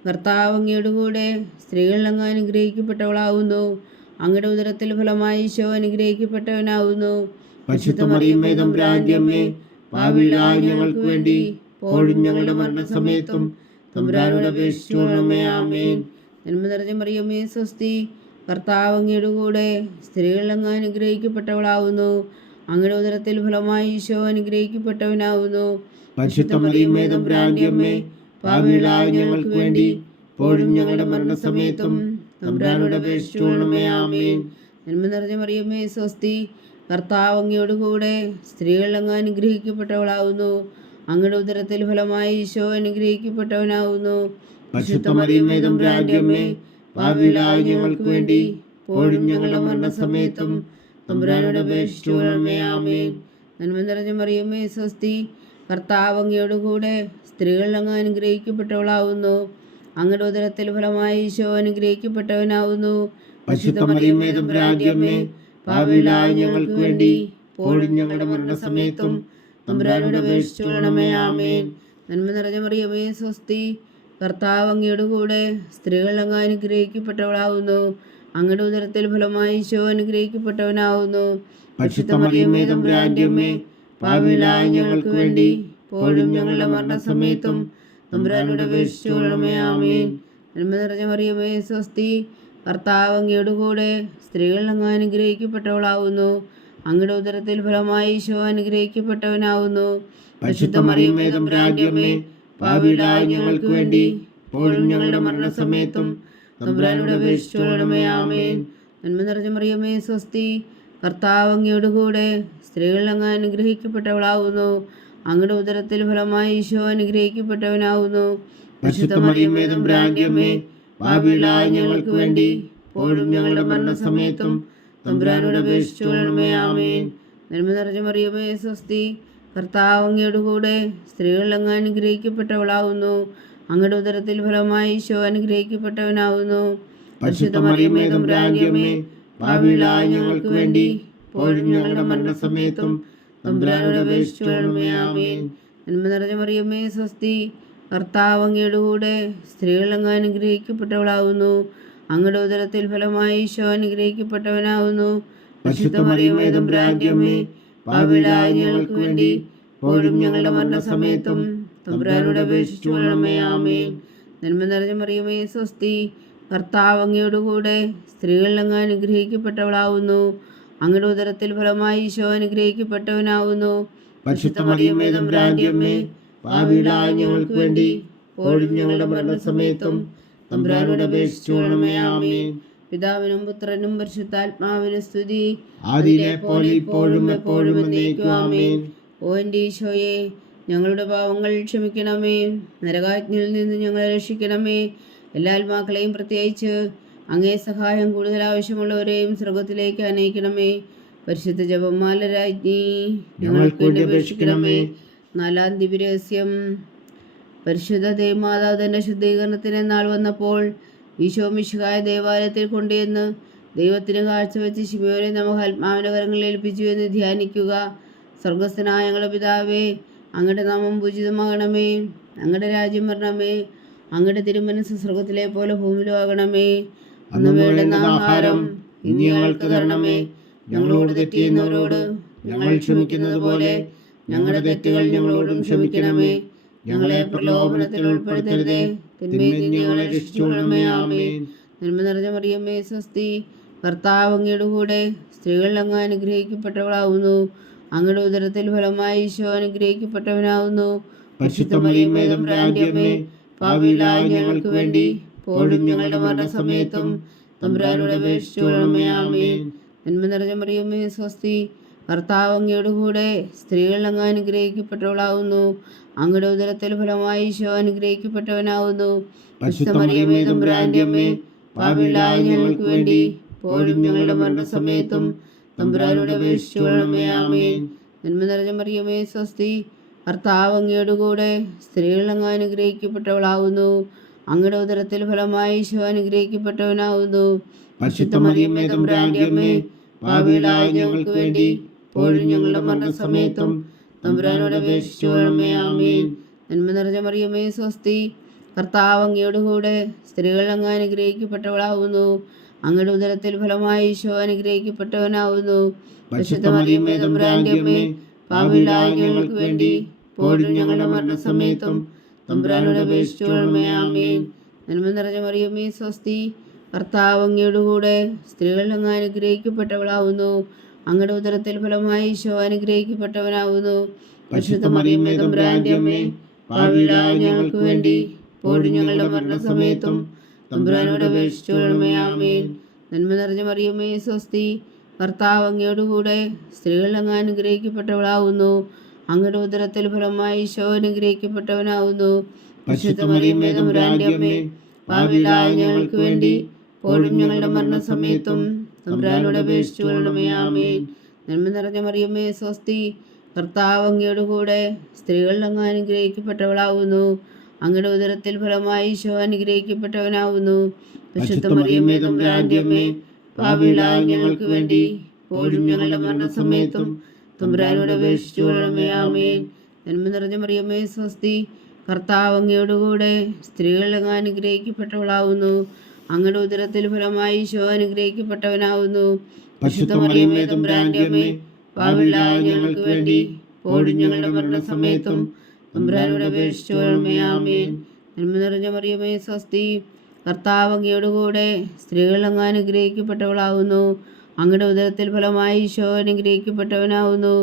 കർത്താവ് അങ്ങയോടുകൂടെ സ്ത്രീകൾ അങ്ങ് അനുഗ്രഹിക്കപ്പെട്ടവളാവുന്നു. അങ്ങയുടെ ഉദരത്തിൽ ഫലമായി ഈശോ അനുഗ്രഹിക്കപ്പെട്ടവനാവുന്നു. പരിശുദ്ധ മറിയമേ തമ്പുരാന്റെ അമ്മേ, പാപികളായ ഞങ്ങൾക്ക് വേണ്ടി ഇപ്പോഴും ഞങ്ങളുടെ മരണസമയത്തും തമ്പുരാനോട് അപേക്ഷിച്ചുകൊള്ളണമേ. ആമേൻ. നന്മ നിറഞ്ഞ മറിയമേ സ്വസ്തി, കർത്താവ് അങ്ങയോടുകൂടെ സ്ത്രീകൾ അങ്ങ് അനുഗ്രഹിക്കപ്പെട്ടവളാവുന്നു. അങ്ങയുടെ ഉദരത്തിൽ ഫലമായി ഈശോ അനുഗ്രഹിക്കപ്പെട്ടവനാവുന്നു. പരിശുദ്ധ മറിയമേ തമ്പുരാന്റെ അമ്മേ, പാപികളായ ഞങ്ങൾക്ക് വേണ്ടി ഇപ്പോഴും ഞങ്ങളുടെ മരണസമയത്തും തമ്പുരാനോട് അപേക്ഷിച്ചുകൊള്ളണമേ. ആമേൻ. നന്മ നിറഞ്ഞ മറിയമേ സ്വസ്തി, കർത്താവ് അങ്ങയോടുകൂടെ സ്ത്രീകൾ അങ്ങ് അനുഗ്രഹിക്കപ്പെട്ടവളാവുന്നു. അങ്ങയുടെ ഉദരത്തിൽ ഫലമായി ഈശോ അനുഗ്രഹിക്കപ്പെട്ടവനാവുന്നു. പരിശുദ്ധ മറിയമേ തമ്പുരാന്റെ അമ്മേ, പാപികളായ ഞങ്ങൾക്ക് വേണ്ടി ഇപ്പോഴും ഞങ്ങളുടെ മരണസമയത്തും തമ്പുരാനോട് അപേക്ഷിച്ചുകൊള്ളണമേ. ആമേൻ. നന്മ നിറഞ്ഞ മറിയമേ സ്വസ്തി, കർത്താവ് അങ്ങയോടുകൂടെ സ്ത്രീകൾ അങ്ങ് അനുഗ്രഹിക്കപ്പെട്ടവളാവുന്നു. അങ്ങയുടെ ഉദരത്തിൽ ഫലമായി ഈശോ അനുഗ്രഹിക്കപ്പെട്ടവനാവുന്നു. പരിശുദ്ധ മറിയമേ തമ്പുരാന്റെ അമ്മേ, പാപികളായ ഞങ്ങൾക്ക് വേണ്ടി ഇപ്പോഴും ഞങ്ങളുടെ മരണസമയത്തും തമ്പുരാനോട് അപേക്ഷിച്ചുകൊള്ളണമേ. ആമേൻ. നന്മ നിറഞ്ഞ മറിയമേ സ്വസ്തി, കർത്താവ് അങ്ങയോടുകൂടെ സ്ത്രീകൾ അങ്ങ് അനുഗ്രഹിക്കപ്പെട്ടവളാവുന്നു. അങ്ങയുടെ ഉദരത്തിൽ ഫലമായി ഈശോ അനുഗ്രഹിക്കപ്പെട്ടവനാവുന്നു. പരിശുദ്ധ മറിയമേ തമ്പുരാന്റെ അമ്മേ, പാപികളായ ഞങ്ങൾക്ക് വേണ്ടി ഇപ്പോഴും ഞങ്ങളുടെ മരണസമയത്തും തമ്പുരാനോട് അപേക്ഷിച്ചുകൊള്ളണമേ. ആമേൻ. നന്മ നിറഞ്ഞ മറിയമേ സ്വസ്തി, കർത്താവ് അങ്ങയോടുകൂടെ സ്ത്രീകൾ അങ്ങ് അനുഗ്രഹിക്കപ്പെട്ടവളാവുന്നു. അങ്ങയുടെ ഉദരത്തിൽ ഫലമായി ഈശോ അനുഗ്രഹിക്കപ്പെട്ടവനാവുന്നു. പരിശുദ്ധ മറിയമേ തമ്പുരാന്റെ അമ്മേ, പാപികളായ ഞങ്ങൾക്ക് വേണ്ടി ഇപ്പോഴും ഞങ്ങളുടെ മരണസമയത്തും തമ്പുരാനോട് അപേക്ഷിച്ചുകൊള്ളണമേ. ആമേൻ. നന്മ നിറഞ്ഞ മറിയമേ സ്വസ്തി, കർത്താവ് അങ്ങയോടുകൂടെ സ്ത്രീകൾ അങ്ങ് അനുഗ്രഹിക്കപ്പെട്ടവളാവുന്നു. അങ്ങയുടെ ഉദരത്തിൽ ഫലമായി ഈശോ അനുഗ്രഹിക്കപ്പെട്ടവനാവുന്നു. പരിശുദ്ധ മറിയമേ തമ്പുരാന്റെ അമ്മേ, പാപികളായ ഞങ്ങൾക്ക് വേണ്ടി ഇപ്പോഴും ഞങ്ങളുടെ മരണസമയത്തും തമ്പുരാനോട് അപേക്ഷിച്ചുകൊള്ളണമേ. ആമേൻ. നന്മ നിറഞ്ഞ മറിയമേ സ്വസ്തി, കർത്താവ് അങ്ങയോടുകൂടെ സ്ത്രീകൾ അങ്ങ് അനുഗ്രഹിക്കപ്പെട്ടവളാവുന്നു. അങ്ങയുടെ ഉദരത്തിൽ ഫലമായി ഈശോ അനുഗ്രഹിക്കപ്പെട്ടവനാവുന്നു. പരിശുദ്ധ മറിയമേ തമ്പുരാന്റെ അമ്മേ, പാപികളായ ഞങ്ങൾക്ക് വേണ്ടി ഇപ്പോഴും ഞങ്ങളുടെ മരണസമയത്തും തമ്പുരാനോട് അപേക്ഷിച്ചുകൊള്ളണമേ. ആമേൻ. നന്മ നിറഞ്ഞ മറിയമേ സ്വസ്തി, കർത്താവ് അങ്ങയോടുകൂടെ സ്ത്രീകൾ അങ്ങ് അനുഗ്രഹിക്കപ്പെട്ടവളാവുന്നു. അങ്ങയുടെ ഉദരത്തിൽ ഫലമായി ഈശോ അനുഗ്രഹിക്കപ്പെട്ടവനാവുന്നു. പരിശുദ്ധ മറിയമേ തമ്പുരാന്റെ അമ്മേ, പാപികളായ ഞങ്ങൾക്ക് വേണ്ടി ഇപ്പോഴും ഞങ്ങളുടെ മരണസമയത്തും തമ്പുരാനോട് അപേക്ഷിച്ചു കൊള്ളണമേ. ആമേൻ. നന്മ നിറഞ്ഞ മറിയമേ സ്വസ്തി, കർത്താവ് അങ്ങയോടുകൂടെ സ്ത്രീകളിൽ അങ്ങ് അനുഗ്രഹിക്കപ്പെട്ടവളാവുന്നു. അങ്ങയുടെ ഉദരത്തിൽ ഫലമായി ഈശോ അനുഗ്രഹിക്കപ്പെട്ടവനാവുന്നു. പരിശുദ്ധ മറിയമേ തമ്പുരാന്റെ അമ്മേ, പാപികളായ ഞങ്ങൾക്ക് വേണ്ടി ഇപ്പോഴും ഞങ്ങളുടെ മരണസമയത്തും തമ്പുരാനോട് അപേക്ഷിച്ചു കൊള്ളണമേ. ആമേൻ. പിതാവിനും പുത്രനും പരിശുദ്ധാത്മാവിനും സ്തുതി, ആദിയിലെ പോലെ ഇപ്പോഴും എപ്പോഴും എന്നേക്കും. ആമേൻ. ഓ എൻ്റെ ഈശോയെ, ഞങ്ങളുടെ പാവങ്ങൾ ക്ഷമിക്കണമേ. നരകാജ്ഞയിൽ നിന്ന് ഞങ്ങളെ രക്ഷിക്കണമേ. എല്ലാ ആത്മാക്കളെയും പ്രത്യേകിച്ച് അങ്ങേ സഹായം കൂടുതൽ ആവശ്യമുള്ളവരെയും സ്വർഗത്തിലേക്ക് അനയിക്കണമേ. പരിശുദ്ധ ജപമാല രാജ്ഞി, ഞങ്ങൾക്ക് വേണ്ടി അപേക്ഷിക്കണമേ. നാലാം ദിവ്യരഹസ്യം. പരിശുദ്ധ ദേവമാതാവ് തൻ്റെ ശുദ്ധീകരണത്തിന് നാൾ വന്നപ്പോൾ ഈശോ മിശിഹായ ദേവാലയത്തിൽ കൊണ്ടുവന്ന് ദൈവത്തിന് കാഴ്ചവെച്ച് ശിമയോനെ നമുക്ക് ആത്മാവിൻ്റെ കരങ്ങളിൽ ഏൽപ്പിച്ചു എന്ന് ധ്യാനിക്കുക. സ്വർഗസ്ഥനായ ഞങ്ങളുടെ പിതാവേ, അങ്ങയുടെ നാമം പൂജിതമാകണമേ. അങ്ങയുടെ രാജ്യം വരണമേ. അങ്ങയുടെ തിരുമനസ്സ് സ്വർഗത്തിലെ പോലെ ഭൂമിയിലും ആകണമേ. അന്ന് വേണ്ടുന്ന ആഹാരം ഇന്ന് ഞങ്ങൾക്ക് തരണമേ. ഞങ്ങളോട് തെറ്റ് ചെയ്യുന്നവരോട് ഞങ്ങൾ ക്ഷമിക്കുന്നത് പോലെ ഞങ്ങളുടെ തെറ്റുകൾ ഞങ്ങളോടും ക്ഷമിക്കണമേ. ഞങ്ങളെ പ്രലോഭനത്തിൽ ഉൾപ്പെടുത്തരുതേ, തിന്മയിൽ നിന്ന് ഞങ്ങളെ രക്ഷിച്ചുകൊള്ളണമേ. ആമേൻ. നന്മ നിറഞ്ഞ മറിയമേ സ്വസ്തി, കർത്താവ് അങ്ങയുടെ കൂടെ സ്ത്രീകളിൽ അങ്ങ് അനുഗ്രഹിക്കപ്പെട്ടവളാവുന്നു. അങ്ങയുടെ ഉദരത്തിൽ ഫലമായി ഈശോ അനുഗ്രഹിക്കപ്പെട്ടവനാവുന്നു. പരിശുദ്ധ മറിയമേ തമ്പുരാന്റെ അമ്മേ, പാപികളായ ഞങ്ങൾക്ക് വേണ്ടി ഇപ്പോഴും ഞങ്ങളുടെ മരണസമയത്തും തമ്പുരാനോട് അപേക്ഷിച്ചു കൊള്ളണമേ. ആമേൻ. നന്മ നിറഞ്ഞ മറിയമേ സ്വസ്തി, കർത്താവ് അങ്ങയുടെ കൂടെ സ്ത്രീകളിൽ അങ്ങ് അനുഗ്രഹിക്കപ്പെട്ടവളാവുന്നു. അങ്ങയുടെ ഉദരത്തിൽ ഫലമായി ഈശോ അനുഗ്രഹിക്കപ്പെട്ടവനാവുന്നു. പരിശുദ്ധ മറിയമേ തമ്പുരാന്റെ അമ്മേ, പാപികളായ ഞങ്ങൾക്ക് വേണ്ടി ഇപ്പോഴും ഞങ്ങളുടെ മരണസമയത്തും തമ്പുരാനോട് അപേക്ഷിച്ചു കൊള്ളണമേ. ആമേൻ. നന്മ നിറഞ്ഞ മറിയമേ സ്വസ്തി, കർത്താവ് അങ്ങയുടെ കൂടെ സ്ത്രീകളിൽ അങ്ങ് അനുഗ്രഹിക്കപ്പെട്ടവളാവുന്നു. അങ്ങയുടെ ഉദരത്തിൽ ഫലമായി ഈശോ അനുഗ്രഹിക്കപ്പെട്ടവനാവുന്നു. പരിശുദ്ധ മറിയമേ തമ്പുരാന്റെ അമ്മേ, പാപികളായ ഞങ്ങൾക്ക് വേണ്ടി ഇപ്പോഴും ഞങ്ങളുടെ മരണസമയത്തും തമ്പുരാനോട് അപേക്ഷിച്ചു കൊള്ളണമേ. ആമേൻ. നന്മ നിറഞ്ഞ മറിയമേ സ്വസ്തി, കർത്താവ് അങ്ങയുടെ കൂടെ സ്ത്രീകളിൽ അങ്ങ് അനുഗ്രഹിക്കപ്പെട്ടവളാവുന്നു. അങ്ങയുടെ ഉദരത്തിൽ ഫലമായി ഈശോ അനുഗ്രഹിക്കപ്പെട്ടവനാവുന്നു. പരിശുദ്ധ മറിയമേ തമ്പുരാന്റെ അമ്മേ, പാപികളായ ഞങ്ങൾക്ക് വേണ്ടി ഇപ്പോഴും ഞങ്ങളുടെ മരണസമയത്തും തമ്പുരാനോട് അപേക്ഷിച്ചു കൊള്ളണമേ. ആമേൻ. നന്മ നിറഞ്ഞ മറിയമേ സ്വസ്തി, കർത്താവ് അങ്ങയുടെ കൂടെ സ്ത്രീകളിൽ അങ്ങ് അനുഗ്രഹിക്കപ്പെട്ടവളാവുന്നു. അങ്ങയുടെ ഉദരത്തിൽ ഫലമായി ഈശോ അനുഗ്രഹിക്കപ്പെട്ടവനാവുന്നു. പരിശുദ്ധ മറിയമേ തമ്പുരാന്റെ അമ്മേ, പാപികളായ ഞങ്ങൾക്ക് വേണ്ടി ഇപ്പോഴും ഞങ്ങളുടെ മരണസമയത്തും തമ്പുരാനോട് അപേക്ഷിച്ചു കൊള്ളണമേ. ആമേൻ. നന്മ നിറഞ്ഞ മറിയമേ സ്വസ്തി, കർത്താവ് അങ്ങയുടെ കൂടെ സ്ത്രീകളിൽ അങ്ങ് അനുഗ്രഹിക്കപ്പെട്ടവളാവുന്നു. അങ്ങയുടെ ഉദരത്തിൽ ഫലമായി ഈശോ അനുഗ്രഹിക്കപ്പെട്ടവനാവുന്നു. പരിശുദ്ധ മറിയമേ തമ്പുരാന്റെ അമ്മേ, പാപികളായ ഞങ്ങൾക്ക് വേണ്ടി ഇപ്പോഴും ഞങ്ങളുടെ മരണസമയത്തും തമ്പുരാനോട് അപേക്ഷിച്ചു കൊള്ളണമേ. ആമേൻ. നന്മ നിറഞ്ഞ മറിയമേ സ്വസ്തി, കർത്താവ് അങ്ങയുടെ കൂടെ സ്ത്രീകളിൽ അങ്ങ് അനുഗ്രഹിക്കപ്പെട്ടവളാവുന്നു. അങ്ങയുടെ ഉദരത്തിൽ ഫലമായി ഈശോ അനുഗ്രഹിക്കപ്പെട്ടവനാവുന്നു. പരിശുദ്ധ മറിയമേ തമ്പുരാന്റെ അമ്മേ, പാപികളായ ഞങ്ങൾക്ക് വേണ്ടി ഇപ്പോഴും ഞങ്ങളുടെ മരണസമയത്തും തമ്പുരാനോട് അപേക്ഷിച്ചു കൊള്ളണമേ. ആമേൻ. നന്മ നിറഞ്ഞ മറിയമേ സ്വസ്തി, കർത്താവ് അങ്ങയുടെ കൂടെ സ്ത്രീകളിൽ അങ്ങ് അനുഗ്രഹിക്കപ്പെട്ടവളാവുന്നു. അങ്ങയുടെ ഉദരത്തിൽ ഫലമായി ഈശോ അനുഗ്രഹിക്കപ്പെട്ടവനാവുന്നു. പരിശുദ്ധ മറിയമേ തമ്പുരാന്റെ അമ്മേ, പാപികളായ ഞങ്ങൾക്ക് വേണ്ടി ഇപ്പോഴും ഞങ്ങളുടെ മരണസമയത്തും തമ്പുരാനോട് അപേക്ഷിച്ചു കൊള്ളണമേ. ആമേൻ. നന്മ നിറഞ്ഞ മറിയമേ സ്വസ്തി, കർത്താവ് അങ്ങയുടെ കൂടെ സ്ത്രീകളിൽ അങ്ങ് അനുഗ്രഹിക്കപ്പെട്ടവളാവുന്നു. അങ്ങയുടെ ഉദരത്തിൽ ഫലമായി ഈശോ അനുഗ്രഹിക്കപ്പെട്ടവനാവുന്നു.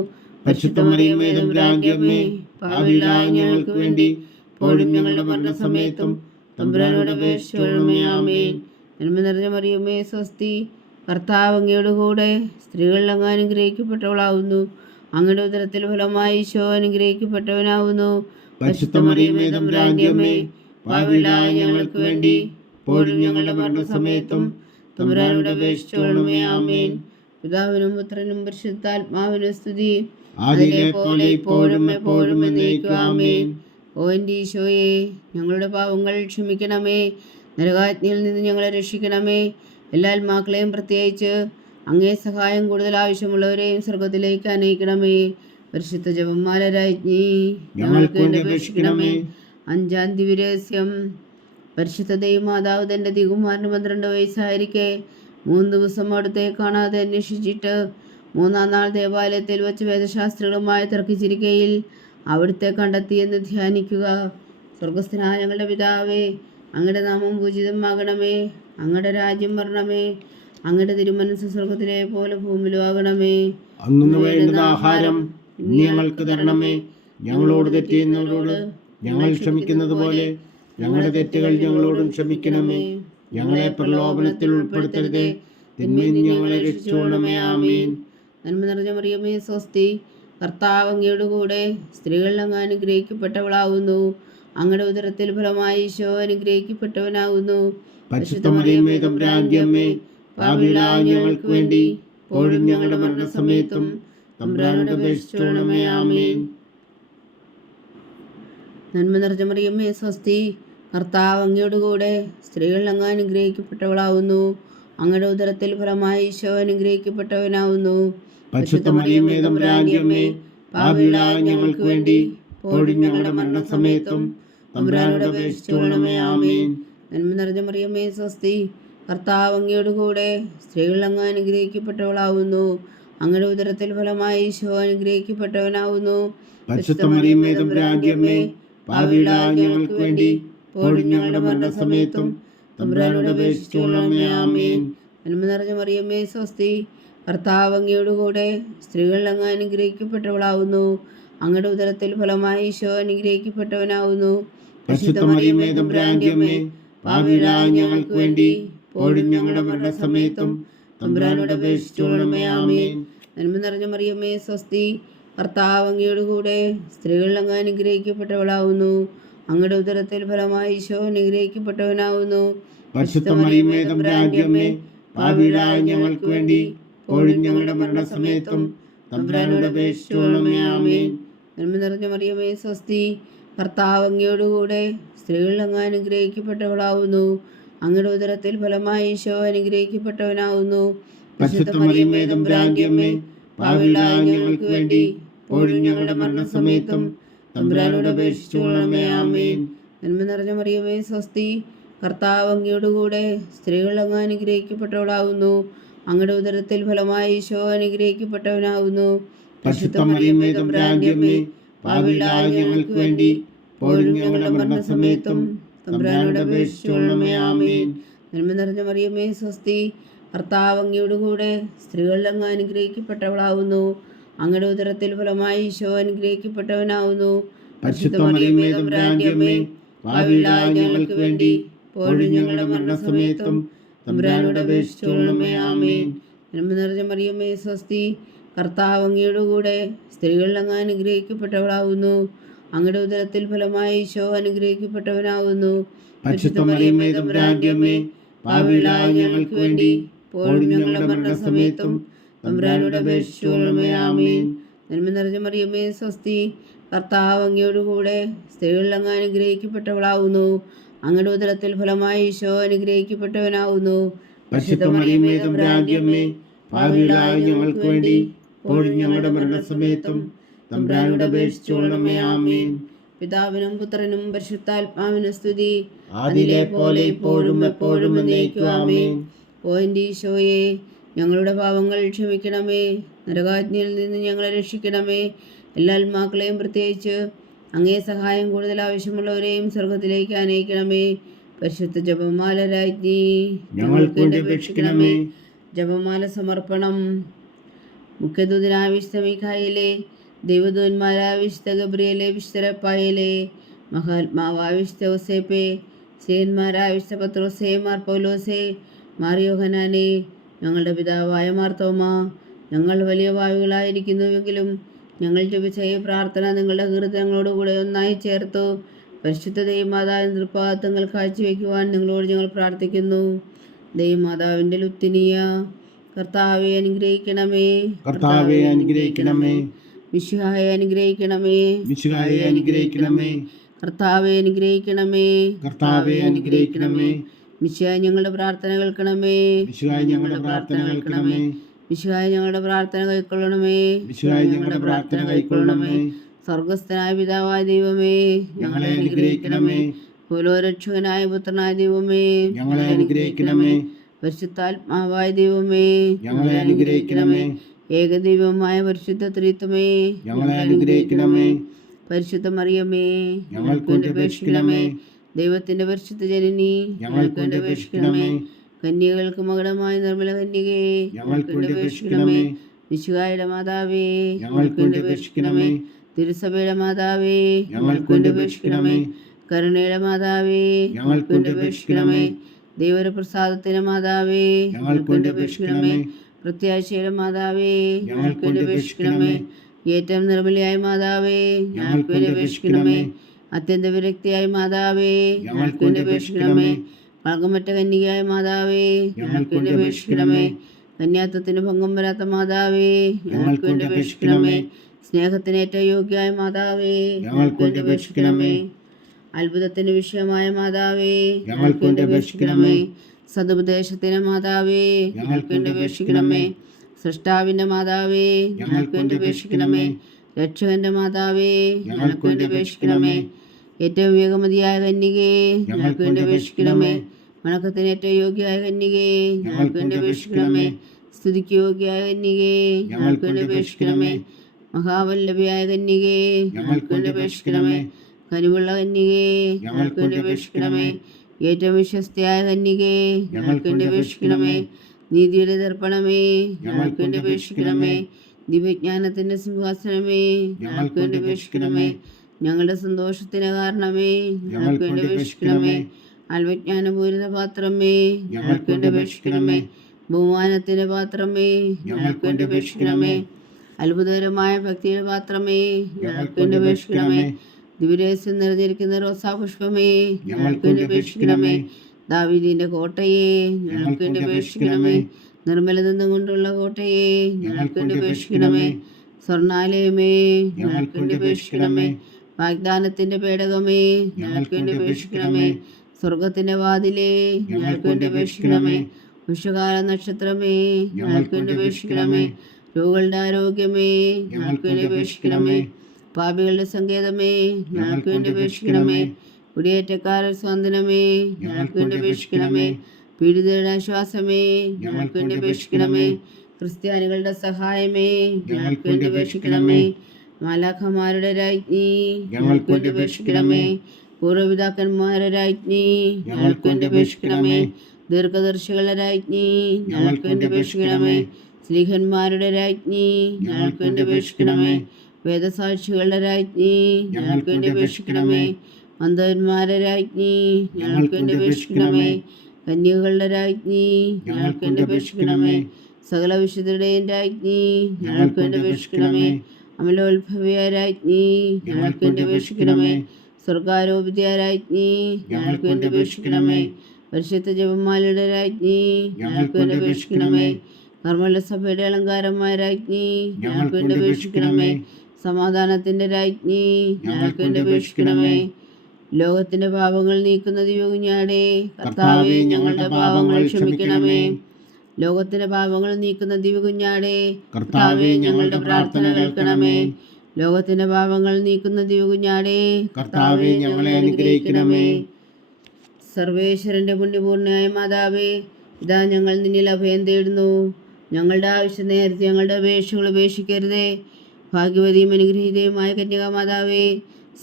പരിശുദ്ധ മറിയമേ തമ്പുരാന്റെ അമ്മേ, പാപികളായ ഞങ്ങൾക്ക് വേണ്ടി ഇപ്പോഴും ഞങ്ങളുടെ മരണസമയത്തും തമ്പുരാനോട് അപേക്ഷിച്ചു കൊള്ളണമേ. ആമേൻ. നന്മ നിറഞ്ഞ മറിയമേ സ്വസ്തി, കർത്താവ് അങ്ങയുടെ കൂടെ സ്ത്രീകളിൽ അങ്ങ് അനുഗ്രഹിക്കപ്പെട്ടവളാവുന്നു. അങ്ങയുടെ ഉദരത്തിൽ ഫലമായി ഈശോ അനുഗ്രഹിക്കപ്പെട്ടവനാവുന്നു. പരിശുദ്ധ മറിയമേ തമ്പുരാന്റെ അമ്മേ, പാപികളായ ഞങ്ങൾക്ക് വേണ്ടി ഇപ്പോഴും ഞങ്ങളുടെ മരണസമയത്തും തമ്പുരാനോട് അപേക്ഷിച്ചു കൊള്ളണമേ. ആമേൻ. പിതാവിനും പുത്രനും പരിശുദ്ധാത്മാവിനും സ്തുതി, ആദിയിലെ പോലെ ഇപ്പോഴും എപ്പോഴും എന്നേക്കും. ആമേൻ. ഓ എൻ്റെ ഈശോയെ, ഞങ്ങളുടെ പാവങ്ങൾ ക്ഷമിക്കണമേ. നരകാജ്ഞയിൽ നിന്ന് ഞങ്ങളെ രക്ഷിക്കണമേ. എല്ലാ ആത്മാക്കളെയും പ്രത്യേകിച്ച് അങ്ങേ സഹായം കൂടുതൽ ആവശ്യമുള്ളവരെയും സ്വർഗത്തിലേക്ക് അനയിക്കണമേ. പരിശുദ്ധ ജപമാല രാജ്ഞി, ഞങ്ങൾക്ക് വേണ്ടി അപേക്ഷിക്കണമേ. അഞ്ചാം ദിവ്യരഹസ്യം. പരിശുദ്ധ ദൈവമാതാവ് തൻ്റെ തികുമാരന് 12 വയസ്സായിരിക്കെ 3 ദിവസം അവിടുത്തെ കാണാതെ അന്വേഷിച്ചിട്ട് 3-ാം നാൾ ദേവാലയത്തിൽ വെച്ച് വേദശാസ്ത്രികളുമായി തർക്കിച്ചിരിക്കയിൽ അവിടുത്തെ കണ്ടെത്തിയെന്ന് ധ്യാനിക്കുക. സ്വർഗസ്ഥനായ ഞങ്ങളുടെ പിതാവേ, അങ്ങയുടെ നാമം പൂജിതമാകണമേ. അങ്ങയുടെ രാജ്യം വരണമേ. അങ്ങയുടെ തിരുമനസ്സ് സ്വർഗത്തിലെ പോലെ ഭൂമിയിലും ആകണമേ. അന്നു വേണ്ടുന്ന ആഹാരം ഇന്ന് ഞങ്ങൾക്ക് തരണമേ. ഞങ്ങളോട് തെറ്റ് ചെയ്യുന്നവരോട് ഞങ്ങൾ ക്ഷമിക്കുന്നത് പോലെ ഞങ്ങളുടെ തെറ്റുകൾ ഞങ്ങളോടും ക്ഷമിക്കണമേ. ഞങ്ങളെ പ്രലോഭനത്തിൽ ഉൾപ്പെടുത്തരുതേ, തിന്മയിൽ നിന്ന് ഞങ്ങളെ രക്ഷിച്ചുകൊള്ളണമേ. ആമേൻ. നന്മ നിറഞ്ഞ മറിയമേ, സ്വസ്തി. കർത്താവ് അങ്ങയുടെ കൂടെ സ്ത്രീകളിൽ അങ്ങ് അനുഗ്രഹിക്കപ്പെട്ടവളാകുന്നു. അങ്ങയുടെ ഉദരത്തിൽ ഫലമായി ഈശോ അനുഗ്രഹിക്കപ്പെട്ടവനാകുന്നു. പരിശുദ്ധ മറിയമേ, തമ്പുരാന്റെ അമ്മേ, പാപികളായ ഞങ്ങൾക്ക് വേണ്ടി ഇപ്പോഴും ഞങ്ങളുടെ മരണസമയത്തും തമ്പുരാനോട് അപേക്ഷിച്ചുകൊള്ളണമേ. ആമേൻ. നന്മ നിറഞ്ഞ മറിയമേ, സ്വസ്തി. കർത്താവ് അങ്ങയുടെ കൂടെ സ്ത്രീകളിൽ അങ്ങ് അനുഗ്രഹിക്കപ്പെട്ടവളാകുന്നു. അങ്ങയുടെ ഉദരത്തിൽ ഫലമായി ഈശോ അനുഗ്രഹിക്കപ്പെട്ടവനാകുന്നു. പരിശുദ്ധ മറിയമേ, തമ്പുരാന്റെ അമ്മേ, പാപികളായ ഞങ്ങൾക്ക് വേണ്ടി ഇപ്പോഴും ഞങ്ങളുടെ മരണസമയത്തും തമ്പുരാനോട് അപേക്ഷിച്ചുകൊള്ളണമേ. ആമേൻ. നന്മ നിറഞ്ഞ മറിയമേ, സ്വസ്തി. കർത്താവ് അങ്ങയുടെ കൂടെ സ്ത്രീകളിൽ അങ്ങ് അനുഗ്രഹിക്കപ്പെട്ടവളാകുന്നു. അങ്ങയുടെ ഉദരത്തിൽ ഫലമായി ഈശോ അനുഗ്രഹിക്കപ്പെട്ടവനാകുന്നു. പരിശുദ്ധ മറിയമേ, തമ്പുരാന്റെ അമ്മേ, പാപികളായ ഞങ്ങൾക്ക് വേണ്ടി ഇപ്പോഴും ഞങ്ങളുടെ മരണസമയത്തും തമ്പുരാനോട് അപേക്ഷിച്ചുകൊള്ളണമേ. ആമേൻ. നന്മ നിറഞ്ഞ മറിയമേ, സ്വസ്തി. കർത്താവ് അങ്ങയുടെ കൂടെ സ്ത്രീകളിൽ അങ്ങ് അനുഗ്രഹിക്കപ്പെട്ടവളാകുന്നു. അങ്ങയുടെ ഉദരത്തിൽ ഫലമായി ഈശോ അനുഗ്രഹിക്കപ്പെട്ടവനാകുന്നു. പരിശുദ്ധ മറിയമേ, തമ്പുരാന്റെ അമ്മേ, പാപികളായ ഞങ്ങൾക്ക് വേണ്ടി ഇപ്പോഴും ഞങ്ങളുടെ മരണസമയത്തും തമ്പുരാനോട് അപേക്ഷിച്ചുകൊള്ളണമേ. ആമേൻ. നന്മ നിറഞ്ഞ മറിയമേ, സ്വസ്തി. കർത്താവ് അങ്ങയുടെ കൂടെ സ്ത്രീകളിൽ അങ്ങ് അനുഗ്രഹിക്കപ്പെട്ടവളാകുന്നു. അങ്ങയുടെ ഉദരത്തിൽ ഫലമായി ഈശോ അനുഗ്രഹിക്കപ്പെട്ടവനാകുന്നു. പരിശുദ്ധ മറിയമേ, തമ്പുരാന്റെ അമ്മേ, പാപികളായ ഞങ്ങൾക്ക് വേണ്ടി ഇപ്പോഴും ഞങ്ങളുടെ മരണസമയത്തും തമ്പുരാനോട് അപേക്ഷിച്ചുകൊള്ളണമേ. ആമേൻ. നന്മ നിറഞ്ഞ മറിയമേ, സ്വസ്തി. കർത്താവ് അങ്ങയുടെ കൂടെ സ്ത്രീകളിൽ അങ്ങ് അനുഗ്രഹിക്കപ്പെട്ടവളാകുന്നു. അങ്ങയുടെ ഉദരത്തിൽ ഫലമായി ഈശോ അനുഗ്രഹിക്കപ്പെട്ടവനാകുന്നു. പരിശുദ്ധ മറിയമേ, തമ്പുരാന്റെ അമ്മേ, പാപികളായ ഞങ്ങൾക്ക് വേണ്ടി ഇപ്പോഴും ഞങ്ങളുടെ മരണസമയത്തും തമ്പുരാനോട് അപേക്ഷിച്ചുകൊള്ളണമേ. ആമേൻ. നന്മ നിറഞ്ഞ മറിയമേ, സ്വസ്തി. കർത്താവ് അങ്ങയുടെ കൂടെ സ്ത്രീകളിൽ അങ്ങ് അനുഗ്രഹിക്കപ്പെട്ടവളാകുന്നു. അങ്ങയുടെ ഉദരത്തിൽ ഫലമായി ഈശോ അനുഗ്രഹിക്കപ്പെട്ടവനാകുന്നു. പരിശുദ്ധ മറിയമേ, തമ്പുരാന്റെ അമ്മേ, പാപികളായ ഞങ്ങൾക്ക് വേണ്ടി ഇപ്പോഴും ഞങ്ങളുടെ മരണസമയത്തും തമ്പുരാനോട് അപേക്ഷിച്ചുകൊള്ളണമേ. ആമേൻ. നന്മ നിറഞ്ഞ മറിയമേ, സ്വസ്തി. കർത്താവ് അങ്ങയുടെ കൂടെ സ്ത്രീകളിൽ അങ്ങ് അനുഗ്രഹിക്കപ്പെട്ടവളാകുന്നു. അങ്ങയുടെ ഉദരത്തിൽ ഫലമായി ഈശോ അനുഗ്രഹിക്കപ്പെട്ടവനാകുന്നു. പരിശുദ്ധ മറിയമേ, തമ്പുരാന്റെ അമ്മേ, പാപികളായ ഞങ്ങൾക്ക് വേണ്ടി ഇപ്പോഴും ഞങ്ങളുടെ മരണസമയത്തും തമ്പുരാനോട് അപേക്ഷിച്ചുകൊള്ളണമേ. ആമേൻ. നന്മ നിറഞ്ഞ മറിയമേ, സ്വസ്തി. കർത്താവ് അങ്ങയുടെ കൂടെ സ്ത്രീകളിൽ അങ്ങ് അനുഗ്രഹിക്കപ്പെട്ടവളാകുന്നു. അങ്ങയുടെ ഉദരത്തിൽ ഫലമായി ഈശോ അനുഗ്രഹിക്കപ്പെട്ടവനാകുന്നു. പരിശുദ്ധ മറിയമേ, തമ്പുരാന്റെ അമ്മേ, പാപികളായ ഞങ്ങൾക്ക് വേണ്ടി ഇപ്പോഴും ഞങ്ങളുടെ മരണസമയത്തും തമ്പുരാനോട് അപേക്ഷിച്ചുകൊള്ളണമേ. ആമേൻ. നന്മ നിറഞ്ഞ മറിയമേ, സ്വസ്തി. കർത്താവ് അങ്ങയുടെ കൂടെ സ്ത്രീകളിൽ അങ്ങ് അനുഗ്രഹിക്കപ്പെട്ടവളാകുന്നു. അങ്ങയുടെ ഉദരത്തിൽ ഫലമായി ഈശോ അനുഗ്രഹിക്കപ്പെട്ടവനാകുന്നു. പരിശുദ്ധ മറിയമേ, തമ്പുരാന്റെ അമ്മേ, പാപികളായ ഞങ്ങൾക്ക് വേണ്ടി ഇപ്പോഴും ഞങ്ങളുടെ മരണസമയത്തും തമ്പുരാനോട് അപേക്ഷിച്ചുകൊള്ളണമേ. ആമേൻ. പിതാവിനും പുത്രനും പരിശുദ്ധാത്മാവിനും സ്തുതി. അതിലെ പോലെ ഇപ്പോഴും എപ്പോഴും എന്നേക്കും. ആമേൻ. ഓ എൻ്റെ ഈശോയെ, ഞങ്ങളുടെ പാപങ്ങൾ ക്ഷമിക്കണമേ. നരകാജ്ഞയിൽ നിന്ന് ഞങ്ങളെ രക്ഷിക്കണമേ. എല്ലാ ആത്മാക്കളെയും, പ്രത്യേകിച്ച് അങ്ങേ സഹായം കൂടുതൽ ആവശ്യമുള്ളവരെയും സ്വർഗത്തിലേക്ക് അനയിക്കണമേ. പരിശുദ്ധ ജപമാല രാജ്ഞി, ഞങ്ങൾക്ക് വേണ്ടി അപേക്ഷിക്കണമേ. ജപമാല സമർപ്പണം. മുഖ്യദൂതനായ വിശുദ്ധ മീഖായേലേ, ദൈവദൂതന്മാരായ വിശുദ്ധ ഗബ്രിയേലേ, വിശുദ്ധ റഫായേലേ, മഹാത്മാവായ വിശുദ്ധ യോസേപ്പേ, ശ്രീയന്മാരായ വിശുദ്ധ പത്രോസേ, മാർ പൗലോസേ, മാർ യോഹന്നാനേ, ഞങ്ങളുടെ പിതാവായ മാർ തോമാ, ഞങ്ങൾ വലിയ പാപികളായിരിക്കുന്നുവെങ്കിലും ഞങ്ങൾ ജപിച്ച ഈ പ്രാർത്ഥന നിങ്ങളുടെ ഹൃദയങ്ങളോടുകൂടെ ഒന്നായി ചേർത്തു പരിശുദ്ധ ദൈവമാതാവിൻ തൃപ്പാദങ്ങൾ കാഴ്ചവെക്കുവാൻ നിങ്ങളോട് ഞങ്ങൾ പ്രാർത്ഥിക്കുന്നു. ദൈവമാതാവിൻ്റെ ലുത്തിനിയ, കർത്താവെ അനുഗ്രഹിക്കണമേ. കർത്താവെ അനുഗ്രഹിക്കണമേ. മിശിഹായെ അനുഗ്രഹിക്കണമേ. മിശിഹായെ അനുഗ്രഹിക്കണമേ. കർത്താവെ അനുഗ്രഹിക്കണമേ. കർത്താവെ അനുഗ്രഹിക്കണമേ. മിശിഹായ ഞങ്ങളുടെ പ്രാർത്ഥന കേൾക്കണമേ. മിശിഹായ ഞങ്ങളുടെ പ്രാർത്ഥന കേൾക്കണമേ. മിശിഹായ ഞങ്ങളുടെ പ്രാർത്ഥന കൈക്കൊള്ളണമേ. മിശിഹായ ഞങ്ങളുടെ പ്രാർത്ഥന കൈക്കൊള്ളണമേ. സ്വർഗസ്ഥനായ പിതാവായ ദൈവമേ, ഞങ്ങളെ അനുഗ്രഹിക്കണമേ. ഭൂലോകരക്ഷകനായ പുത്രനായ ദൈവമേ, ഞങ്ങളെ അനുഗ്രഹിക്കണമേ. പരിശുദ്ധാത്മാവായ ദൈവമേ, ഞങ്ങളെ അനുഗ്രഹിക്കണമേ. ഏകദൈവമായ പരിശുദ്ധ ത്രിത്വമേ, ഞങ്ങളെ അനുഗ്രഹിക്കണമേ. പരിശുദ്ധ മറിയമേ, ഞങ്ങൾക്ക് വേണ്ടി അപേക്ഷിക്കണമേ. ദൈവത്തിന്റെ പരിശുദ്ധ ജനനി, ഞങ്ങൾക്ക് വേണ്ടി അപേക്ഷിക്കണമേ. കന്യകൾക്ക് മകുടമായ നിർമ്മല കന്യകേ, ഞങ്ങൾക്ക് വേണ്ടി അപേക്ഷിക്കണമേ. മിശിഹായുടെ മാതാവേ, ഞങ്ങൾക്ക് വേണ്ടി അപേക്ഷിക്കണമേ. തിരുസഭയുടെ മാതാവേ, ഞങ്ങൾക്ക് വേണ്ടി അപേക്ഷിക്കണമേ. കരുണയുടെ മാതാവേ, ഞങ്ങൾക്ക് വേണ്ടി അപേക്ഷിക്കണമേ. ദൈവപ്രസാദത്തിന്റെ മാതാവേ, ഞങ്ങൾക്ക് വേണ്ടി അപേക്ഷിക്കണമേ. പ്രത്യാശയുടെ മാതാവേ, ഞങ്ങൾക്ക് വേണ്ടി അപേക്ഷിക്കണമേ. ഏറ്റവും നിർമ്മലയായ മാതാവേ, ഞങ്ങൾക്ക് വേണ്ടി അപേക്ഷിക്കണമേ. അത്യന്ത വിരക്തിയായ മാതാവേ, ഞങ്ങൾക്ക് വേണ്ടി അപേക്ഷിക്കണമേ. കളങ്കമറ്റ കന്യകയായ മാതാവേ, ഞങ്ങൾക്ക് വേണ്ടി അപേക്ഷിക്കണമേ. കന്യാത്വത്തിന് ഭംഗം വരാത്ത മാതാവേ, ഞങ്ങൾക്ക് വേണ്ടി അപേക്ഷിക്കണമേ. സ്നേഹത്തിന് ഏറ്റവും യോഗ്യയായ മാതാവേ, ഞങ്ങൾക്ക് വേണ്ടി അപേക്ഷിക്കണമേ. അത്ഭുതത്തിന് വിഷയമായ മാതാവേ, ഞങ്ങൾക്ക് വേണ്ടി അപേക്ഷിക്കണമേ. സതുപദേശത്തിന് മാതാവേ, ഞങ്ങൾക്ക് വേണ്ടി അപേക്ഷിക്കണമേ. സൃഷ്ടാവിന്റെ മാതാവേ, ഞങ്ങൾക്ക് വേണ്ടി അപേക്ഷിക്കണമേ. രക്ഷകന്റെ മാതാവേ, ഞങ്ങൾക്ക് വേണ്ടി അപേക്ഷിക്കണമേ. ഏറ്റവും വേഗമതിയായ കന്യകേ, ഞങ്ങൾക്ക് വേണ്ടി അപേക്ഷിക്കണമേ. വണക്കത്തിന് ഏറ്റവും യോഗ്യയായ കന്യകേ, ഞങ്ങൾക്ക് വേണ്ടി അപേക്ഷിക്കണമേ. സ്തുതിക്ക് യോഗ്യയായ കന്യകേ, ഞങ്ങൾക്ക് വേണ്ടി അപേക്ഷിക്കണമേ. മഹാവല്ലഭയായ കന്യകേ, ഞങ്ങൾക്ക് വേണ്ടി അപേക്ഷിക്കണമേ. കനിവുള്ള കന്യകേ, ഞങ്ങൾക്ക് വേണ്ടി അപേക്ഷിക്കണമേ. ഏറ്റവും വിശ്വസ്തയായ കന്യകേ, ഞങ്ങൾക്ക് വേണ്ടി അപേക്ഷിക്കണമേ. നീതിയുടെ ദർപ്പണമേ, ഞങ്ങൾക്ക് വേണ്ടി അപേക്ഷിക്കണമേ. ദിവ്യജ്ഞാനത്തിന്റെ സിംഹാസനമേ, ഞങ്ങൾക്ക് വേണ്ടി അപേക്ഷിക്കണമേ. ഞങ്ങളുടെ സന്തോഷത്തിന് കാരണമേ, ഞങ്ങൾക്ക് വേണ്ടി അപേക്ഷിക്കണമേ. അൽവജ്ഞാനപൂരിത പാത്രമേ, ഞങ്ങൾക്ക് വേണ്ടി അപേക്ഷിക്കണമേ. ബഹുമാനത്തിന്റെ പാത്രമേ, ഞങ്ങൾക്ക് വേണ്ടി അപേക്ഷിക്കണമേ. അത്ഭുതകരമായ ഭക്തിയുടെ പാത്രമേ, ഞങ്ങൾക്ക് വേണ്ടി അപേക്ഷിക്കണമേ. ദിവ്യരഹസ്യം നിറഞ്ഞിരിക്കുന്ന റോസാപുഷ്പമേ, ഞങ്ങൾക്ക് വേണ്ടി അപേക്ഷിക്കണമേ. ദാവീദിന്റെ കോട്ടയെ, ഞങ്ങൾക്ക് വേണ്ടി അപേക്ഷിക്കണമേ. നിർമ്മലദന്തം കൊണ്ടുള്ള കോട്ടയെ, ഞങ്ങൾക്ക് വേണ്ടി അപേക്ഷിക്കണമേ. സ്വർണാലയമേ, ഞങ്ങൾക്ക് വേണ്ടി അപേക്ഷിക്കണമേ. വാഗ്ദാനത്തിന്റെ പേടകമേ, ഞങ്ങൾക്ക് വേണ്ടി അപേക്ഷിക്കണമേ. സ്വർഗത്തിന്റെ വാതിലേ, ഞങ്ങൾക്ക് വേണ്ടി അപേക്ഷിക്കണമേ. ഉഷകാല നക്ഷത്രമേ, ഞങ്ങൾക്ക് വേണ്ടി അപേക്ഷിക്കണമേ. രോഗികളുടെ ആരോഗ്യമേ, ഞങ്ങൾക്ക് വേണ്ടി അപേക്ഷിക്കണമേ. പാപികളുടെ സങ്കേതമേ, ഞങ്ങൾക്ക് വേണ്ടി അപേക്ഷിക്കണമേ. കുടിയേറ്റക്കാരൻ സ്വാതന്ത്ര്യമേ, ഞങ്ങൾക്ക് വേണ്ടി അപേക്ഷിക്കണമേ. പീഡിതരുടെ ആശ്വാസമേ, ഞങ്ങൾക്ക് വേണ്ടി അപേക്ഷിക്കണമേ. ക്രിസ്ത്യാനികളുടെ സഹായമേ, ഞങ്ങൾക്ക് വേണ്ടി അപേക്ഷിക്കണമേ. മാലാഖമാരുടെ രാജ്ഞി, ഞങ്ങൾക്ക് വേണ്ടി അപേക്ഷിക്കണമേ. പൂർവ്വപിതാക്കന്മാരുടെ രാജ്ഞി, ഞങ്ങൾക്ക് വേണ്ടി അപേക്ഷിക്കണമേ. ദീർഘദർശികളുടെ രാജ്ഞി, ഞങ്ങൾക്ക് വേണ്ടി അപേക്ഷിക്കണമേ. സ്ലീഹന്മാരുടെ രാജ്ഞി, ഞങ്ങൾക്ക് വേണ്ടി അപേക്ഷിക്കണമേ. വേദസാക്ഷികളുടെ രാജ്ഞി, ഞങ്ങൾക്ക് വേണ്ടി അപേക്ഷിക്കണമേ. മന്ദന്മാരുടെ രാജ്ഞി, ഞങ്ങൾക്ക് വേണ്ടി അപേക്ഷിക്കണമേ. കന്യകളുടെ രാജ്ഞി, ഞങ്ങൾക്ക് വേണ്ടി അപേക്ഷിക്കണമേ. സകല വിശുദ്ധരുടെയും രാജ്ഞി, ഞങ്ങൾക്ക് വേണ്ടി അപേക്ഷിക്കണമേ. അമലോത്ഭവയായ രാജ്ഞി, ഞങ്ങൾക്ക് വേണ്ടി അപേക്ഷിക്കണമേ. സ്വർഗാരോപിതയായ രാജ്ഞി, ഞങ്ങൾക്ക് വേണ്ടി അപേക്ഷിക്കണമേ. പരിശുദ്ധ ജപമാലയുടെ രാജ്ഞി, ഞങ്ങൾക്ക് വേണ്ടി അപേക്ഷിക്കണമേ. നിർമ്മല സഭയുടെ അലങ്കാരമായ രാജ്ഞി, ഞങ്ങൾക്ക് വേണ്ടി അപേക്ഷിക്കണമേ. സമാധാനത്തിന്റെ രാജ്ഞി, ഞങ്ങൾക്ക് വേണ്ടി അപേക്ഷിക്കണമേ. ലോകത്തിന്റെ പാപങ്ങൾ നീക്കുന്ന ദിവകുഞ്ഞാടേ, കർത്താവേ, ഞങ്ങളുടെ പാപങ്ങൾ ക്ഷമിക്കണമേ. ലോകത്തിന്റെ പാപങ്ങൾ നീക്കുന്ന ദിവകുഞ്ഞാടേ, കർത്താവേ, ഞങ്ങളുടെ പ്രാർത്ഥന കേൾക്കണമേ. ലോകത്തിന്റെ പാപങ്ങൾ നീക്കുന്ന ദിവകുഞ്ഞാടേ, കർത്താവേ, ഞങ്ങളെ അനുഗ്രഹിക്കണമേ. സർവേശ്വരന്റെ പുണ്യപൂർണ്ണയായ മാതാവേ, ഇതാ ഞങ്ങൾ നിന്നിൽ അഭയം തേടുന്നു. ഞങ്ങളുടെ ആവശ്യ നേരത്തെ ഞങ്ങളുടെ അപേക്ഷകൾ ഉപേക്ഷിക്കരുതേ. ഭാഗ്യവതിയും അനുഗ്രഹീതയുമായ കന്യകാമാതാവേ,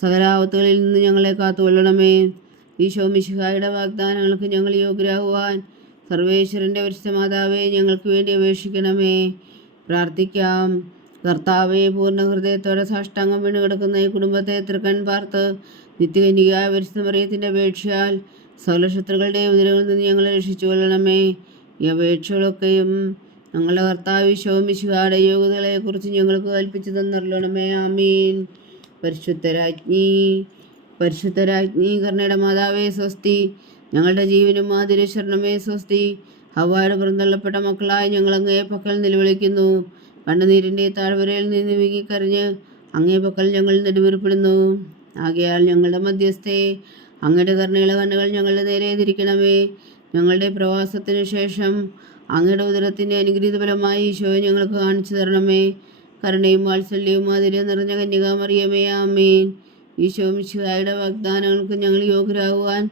സകലാവത്തുകളിൽ നിന്ന് ഞങ്ങളെ കാത്തുകൊള്ളണമേ. ഈശോ മിശിഹായുടെ വാഗ്ദാനങ്ങൾക്ക് ഞങ്ങൾ യോഗ്യരാകുവാൻ സർവേശ്വരൻ്റെ പരിശുദ്ധ മാതാവേ, ഞങ്ങൾക്ക് വേണ്ടി അപേക്ഷിക്കണമേ. പ്രാർത്ഥിക്കാം. കർത്താവെ, പൂർണ്ണ ഹൃദയത്തോടെ സാഷ്ടാംഗം വീണ് കിടക്കുന്ന ഈ കുടുംബത്തെ തൃക്കൺ പാർത്ത് നിത്യകന്യകയായ പരിശുദ്ധ മറിയത്തിൻ്റെ അപേക്ഷയാൽ സകല ശത്രുക്കളുടെ ഉദരങ്ങളിൽ നിന്ന് ഞങ്ങളെ രക്ഷിച്ചു കൊള്ളണമേ. ഈ അപേക്ഷകളൊക്കെയും ഞങ്ങളുടെ കർത്താവ് ഈശോ മിശിഹായുടെ യോഗ്യതകളെക്കുറിച്ച് ഞങ്ങൾക്ക് കൽപ്പിച്ചു തന്നിരണമേ. ആമീൻ. പരിശുദ്ധരാജ്ഞി കരുണയുടെ മാതാവേ സ്വസ്തി. ഞങ്ങളുടെ ജീവനും മാതിരശരണമേ സ്വസ്തി. ഹവ്വായുടെ പുറന്തള്ളപ്പെട്ട മക്കളായി ഞങ്ങൾ അങ്ങേ പക്കൽ നിലവിളിക്കുന്നു. കണ്ണുനീരിൻ്റെ താഴ്വരയിൽ നിന്ന് വീങ്ങിക്കരഞ്ഞ് അങ്ങേ പക്കൽ ഞങ്ങൾ നെടുവീർപ്പെടുന്നു. ആകയാൽ ഞങ്ങളുടെ മധ്യസ്ഥയെ അങ്ങയുടെ കരുണയുള്ള കണ്ണുകൾ ഞങ്ങളുടെ നേരെ തിരിക്കണമേ. ഞങ്ങളുടെ പ്രവാസത്തിനു ശേഷം അങ്ങയുടെ ഉദരത്തിൻ്റെ അനുഗ്രഹീത ഫലമായി ഈശോയെ ഞങ്ങൾക്ക് കാണിച്ചു തരണമേ. കരുണയും വാത്സല്യവും മാതിരി നിറഞ്ഞ കന്യകാമറിയമേ. ആമേൻ. ഈശോ മിശിഹായുടെ വാഗ്ദാനങ്ങൾക്ക് ഞങ്ങൾ യോഗ്യരാകുവാൻ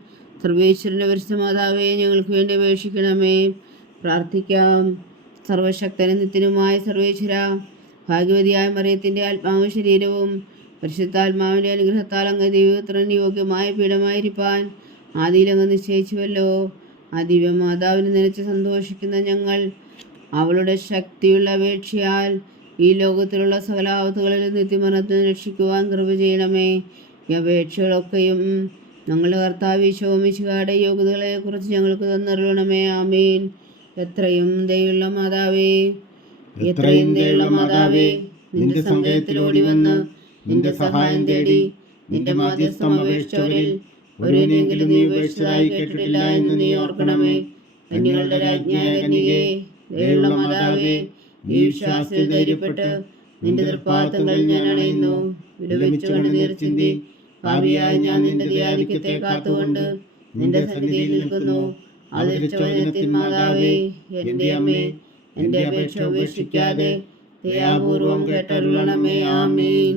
സർവേശ്വരൻ്റെ പരിശുദ്ധ മാതാവേ, ഞങ്ങൾക്ക് വേണ്ടി അപേക്ഷിക്കണമേ. പ്രാർത്ഥിക്കാം. സർവശക്തനും നിത്യനുമായ സർവേശ്വര, ഭാഗ്യവതിയായ മറിയത്തിൻ്റെ ആത്മാവും ശരീരവും പരിശുദ്ധാത്മാവിൻ്റെ അനുഗ്രഹത്താൽ അങ്ങ് ദൈവപുത്രന് യോഗ്യമായ പീഠമായിരിക്കാൻ ആദിയിലങ്ങ് നിശ്ചയിച്ചുവല്ലോ. ആ ദിവ്യമാതാവിനെ നനച്ച് സന്തോഷിക്കുന്ന ഞങ്ങൾ അവളുടെ ശക്തിയുള്ള അപേക്ഷയാൽ ഈ ലോകത്തിലുള്ള സകല ആപത്തുകളിലും നിത്യമരണത്തിന് രക്ഷിക്കുവാൻ കൃപ ചെയ്യണമേ. ഈ അപേക്ഷകളൊക്കെയും ഞങ്ങളുടെ കർത്താവ് ഈശോമിശിഹായുടെ യോഗ്യതകളെക്കുറിച്ച് ഞങ്ങൾക്ക് തന്നരുളണമേ. ആമീൻ. എത്രയും ദയുള്ള മാതാവേ, എത്രയും ദയുള്ള മാതാവേ, നിന്റെ സങ്കേതത്തിൽ ഓടി വന്ന് നിന്റെ സഹായം തേടി നിന്റെ മാധ്യസ്ഥം അപേക്ഷിച്ചവരിൽ ഒരുവനെങ്കിലും നീ ഉപേക്ഷിച്ചതായി കേട്ടിട്ടില്ല എന്ന് നീ ഓർക്കണമേ. കന്യകളുടെ രാജ്ഞിയായ കന്യകേ, ദയുള്ള മാതാവേ, ഈ വിശ്വാസത്തിൽ ധൈര്യപ്പെട്ട് നിന്റെ തൃപ്പാദങ്ങളിൽ ഞാൻ അണയുന്നു. വിലപിച്ചുകൊണ്ട് നീർ ചിന്തി ഭാവിയായ ഞാൻ നിന്റെ ദയാധിക്യത്തെ കാത്തുകൊണ്ട് നിന്റെ സന്നിധിയിൽ നിൽക്കുന്നു. അവതരിച്ച വചനത്തിൻ മാതാവേ, എൻ്റെ അമ്മേ, എൻ്റെ അപേക്ഷ ഉപേക്ഷിക്കാതെ ദയാപൂർവം കേട്ടരുളണമേ. ആമീൻ.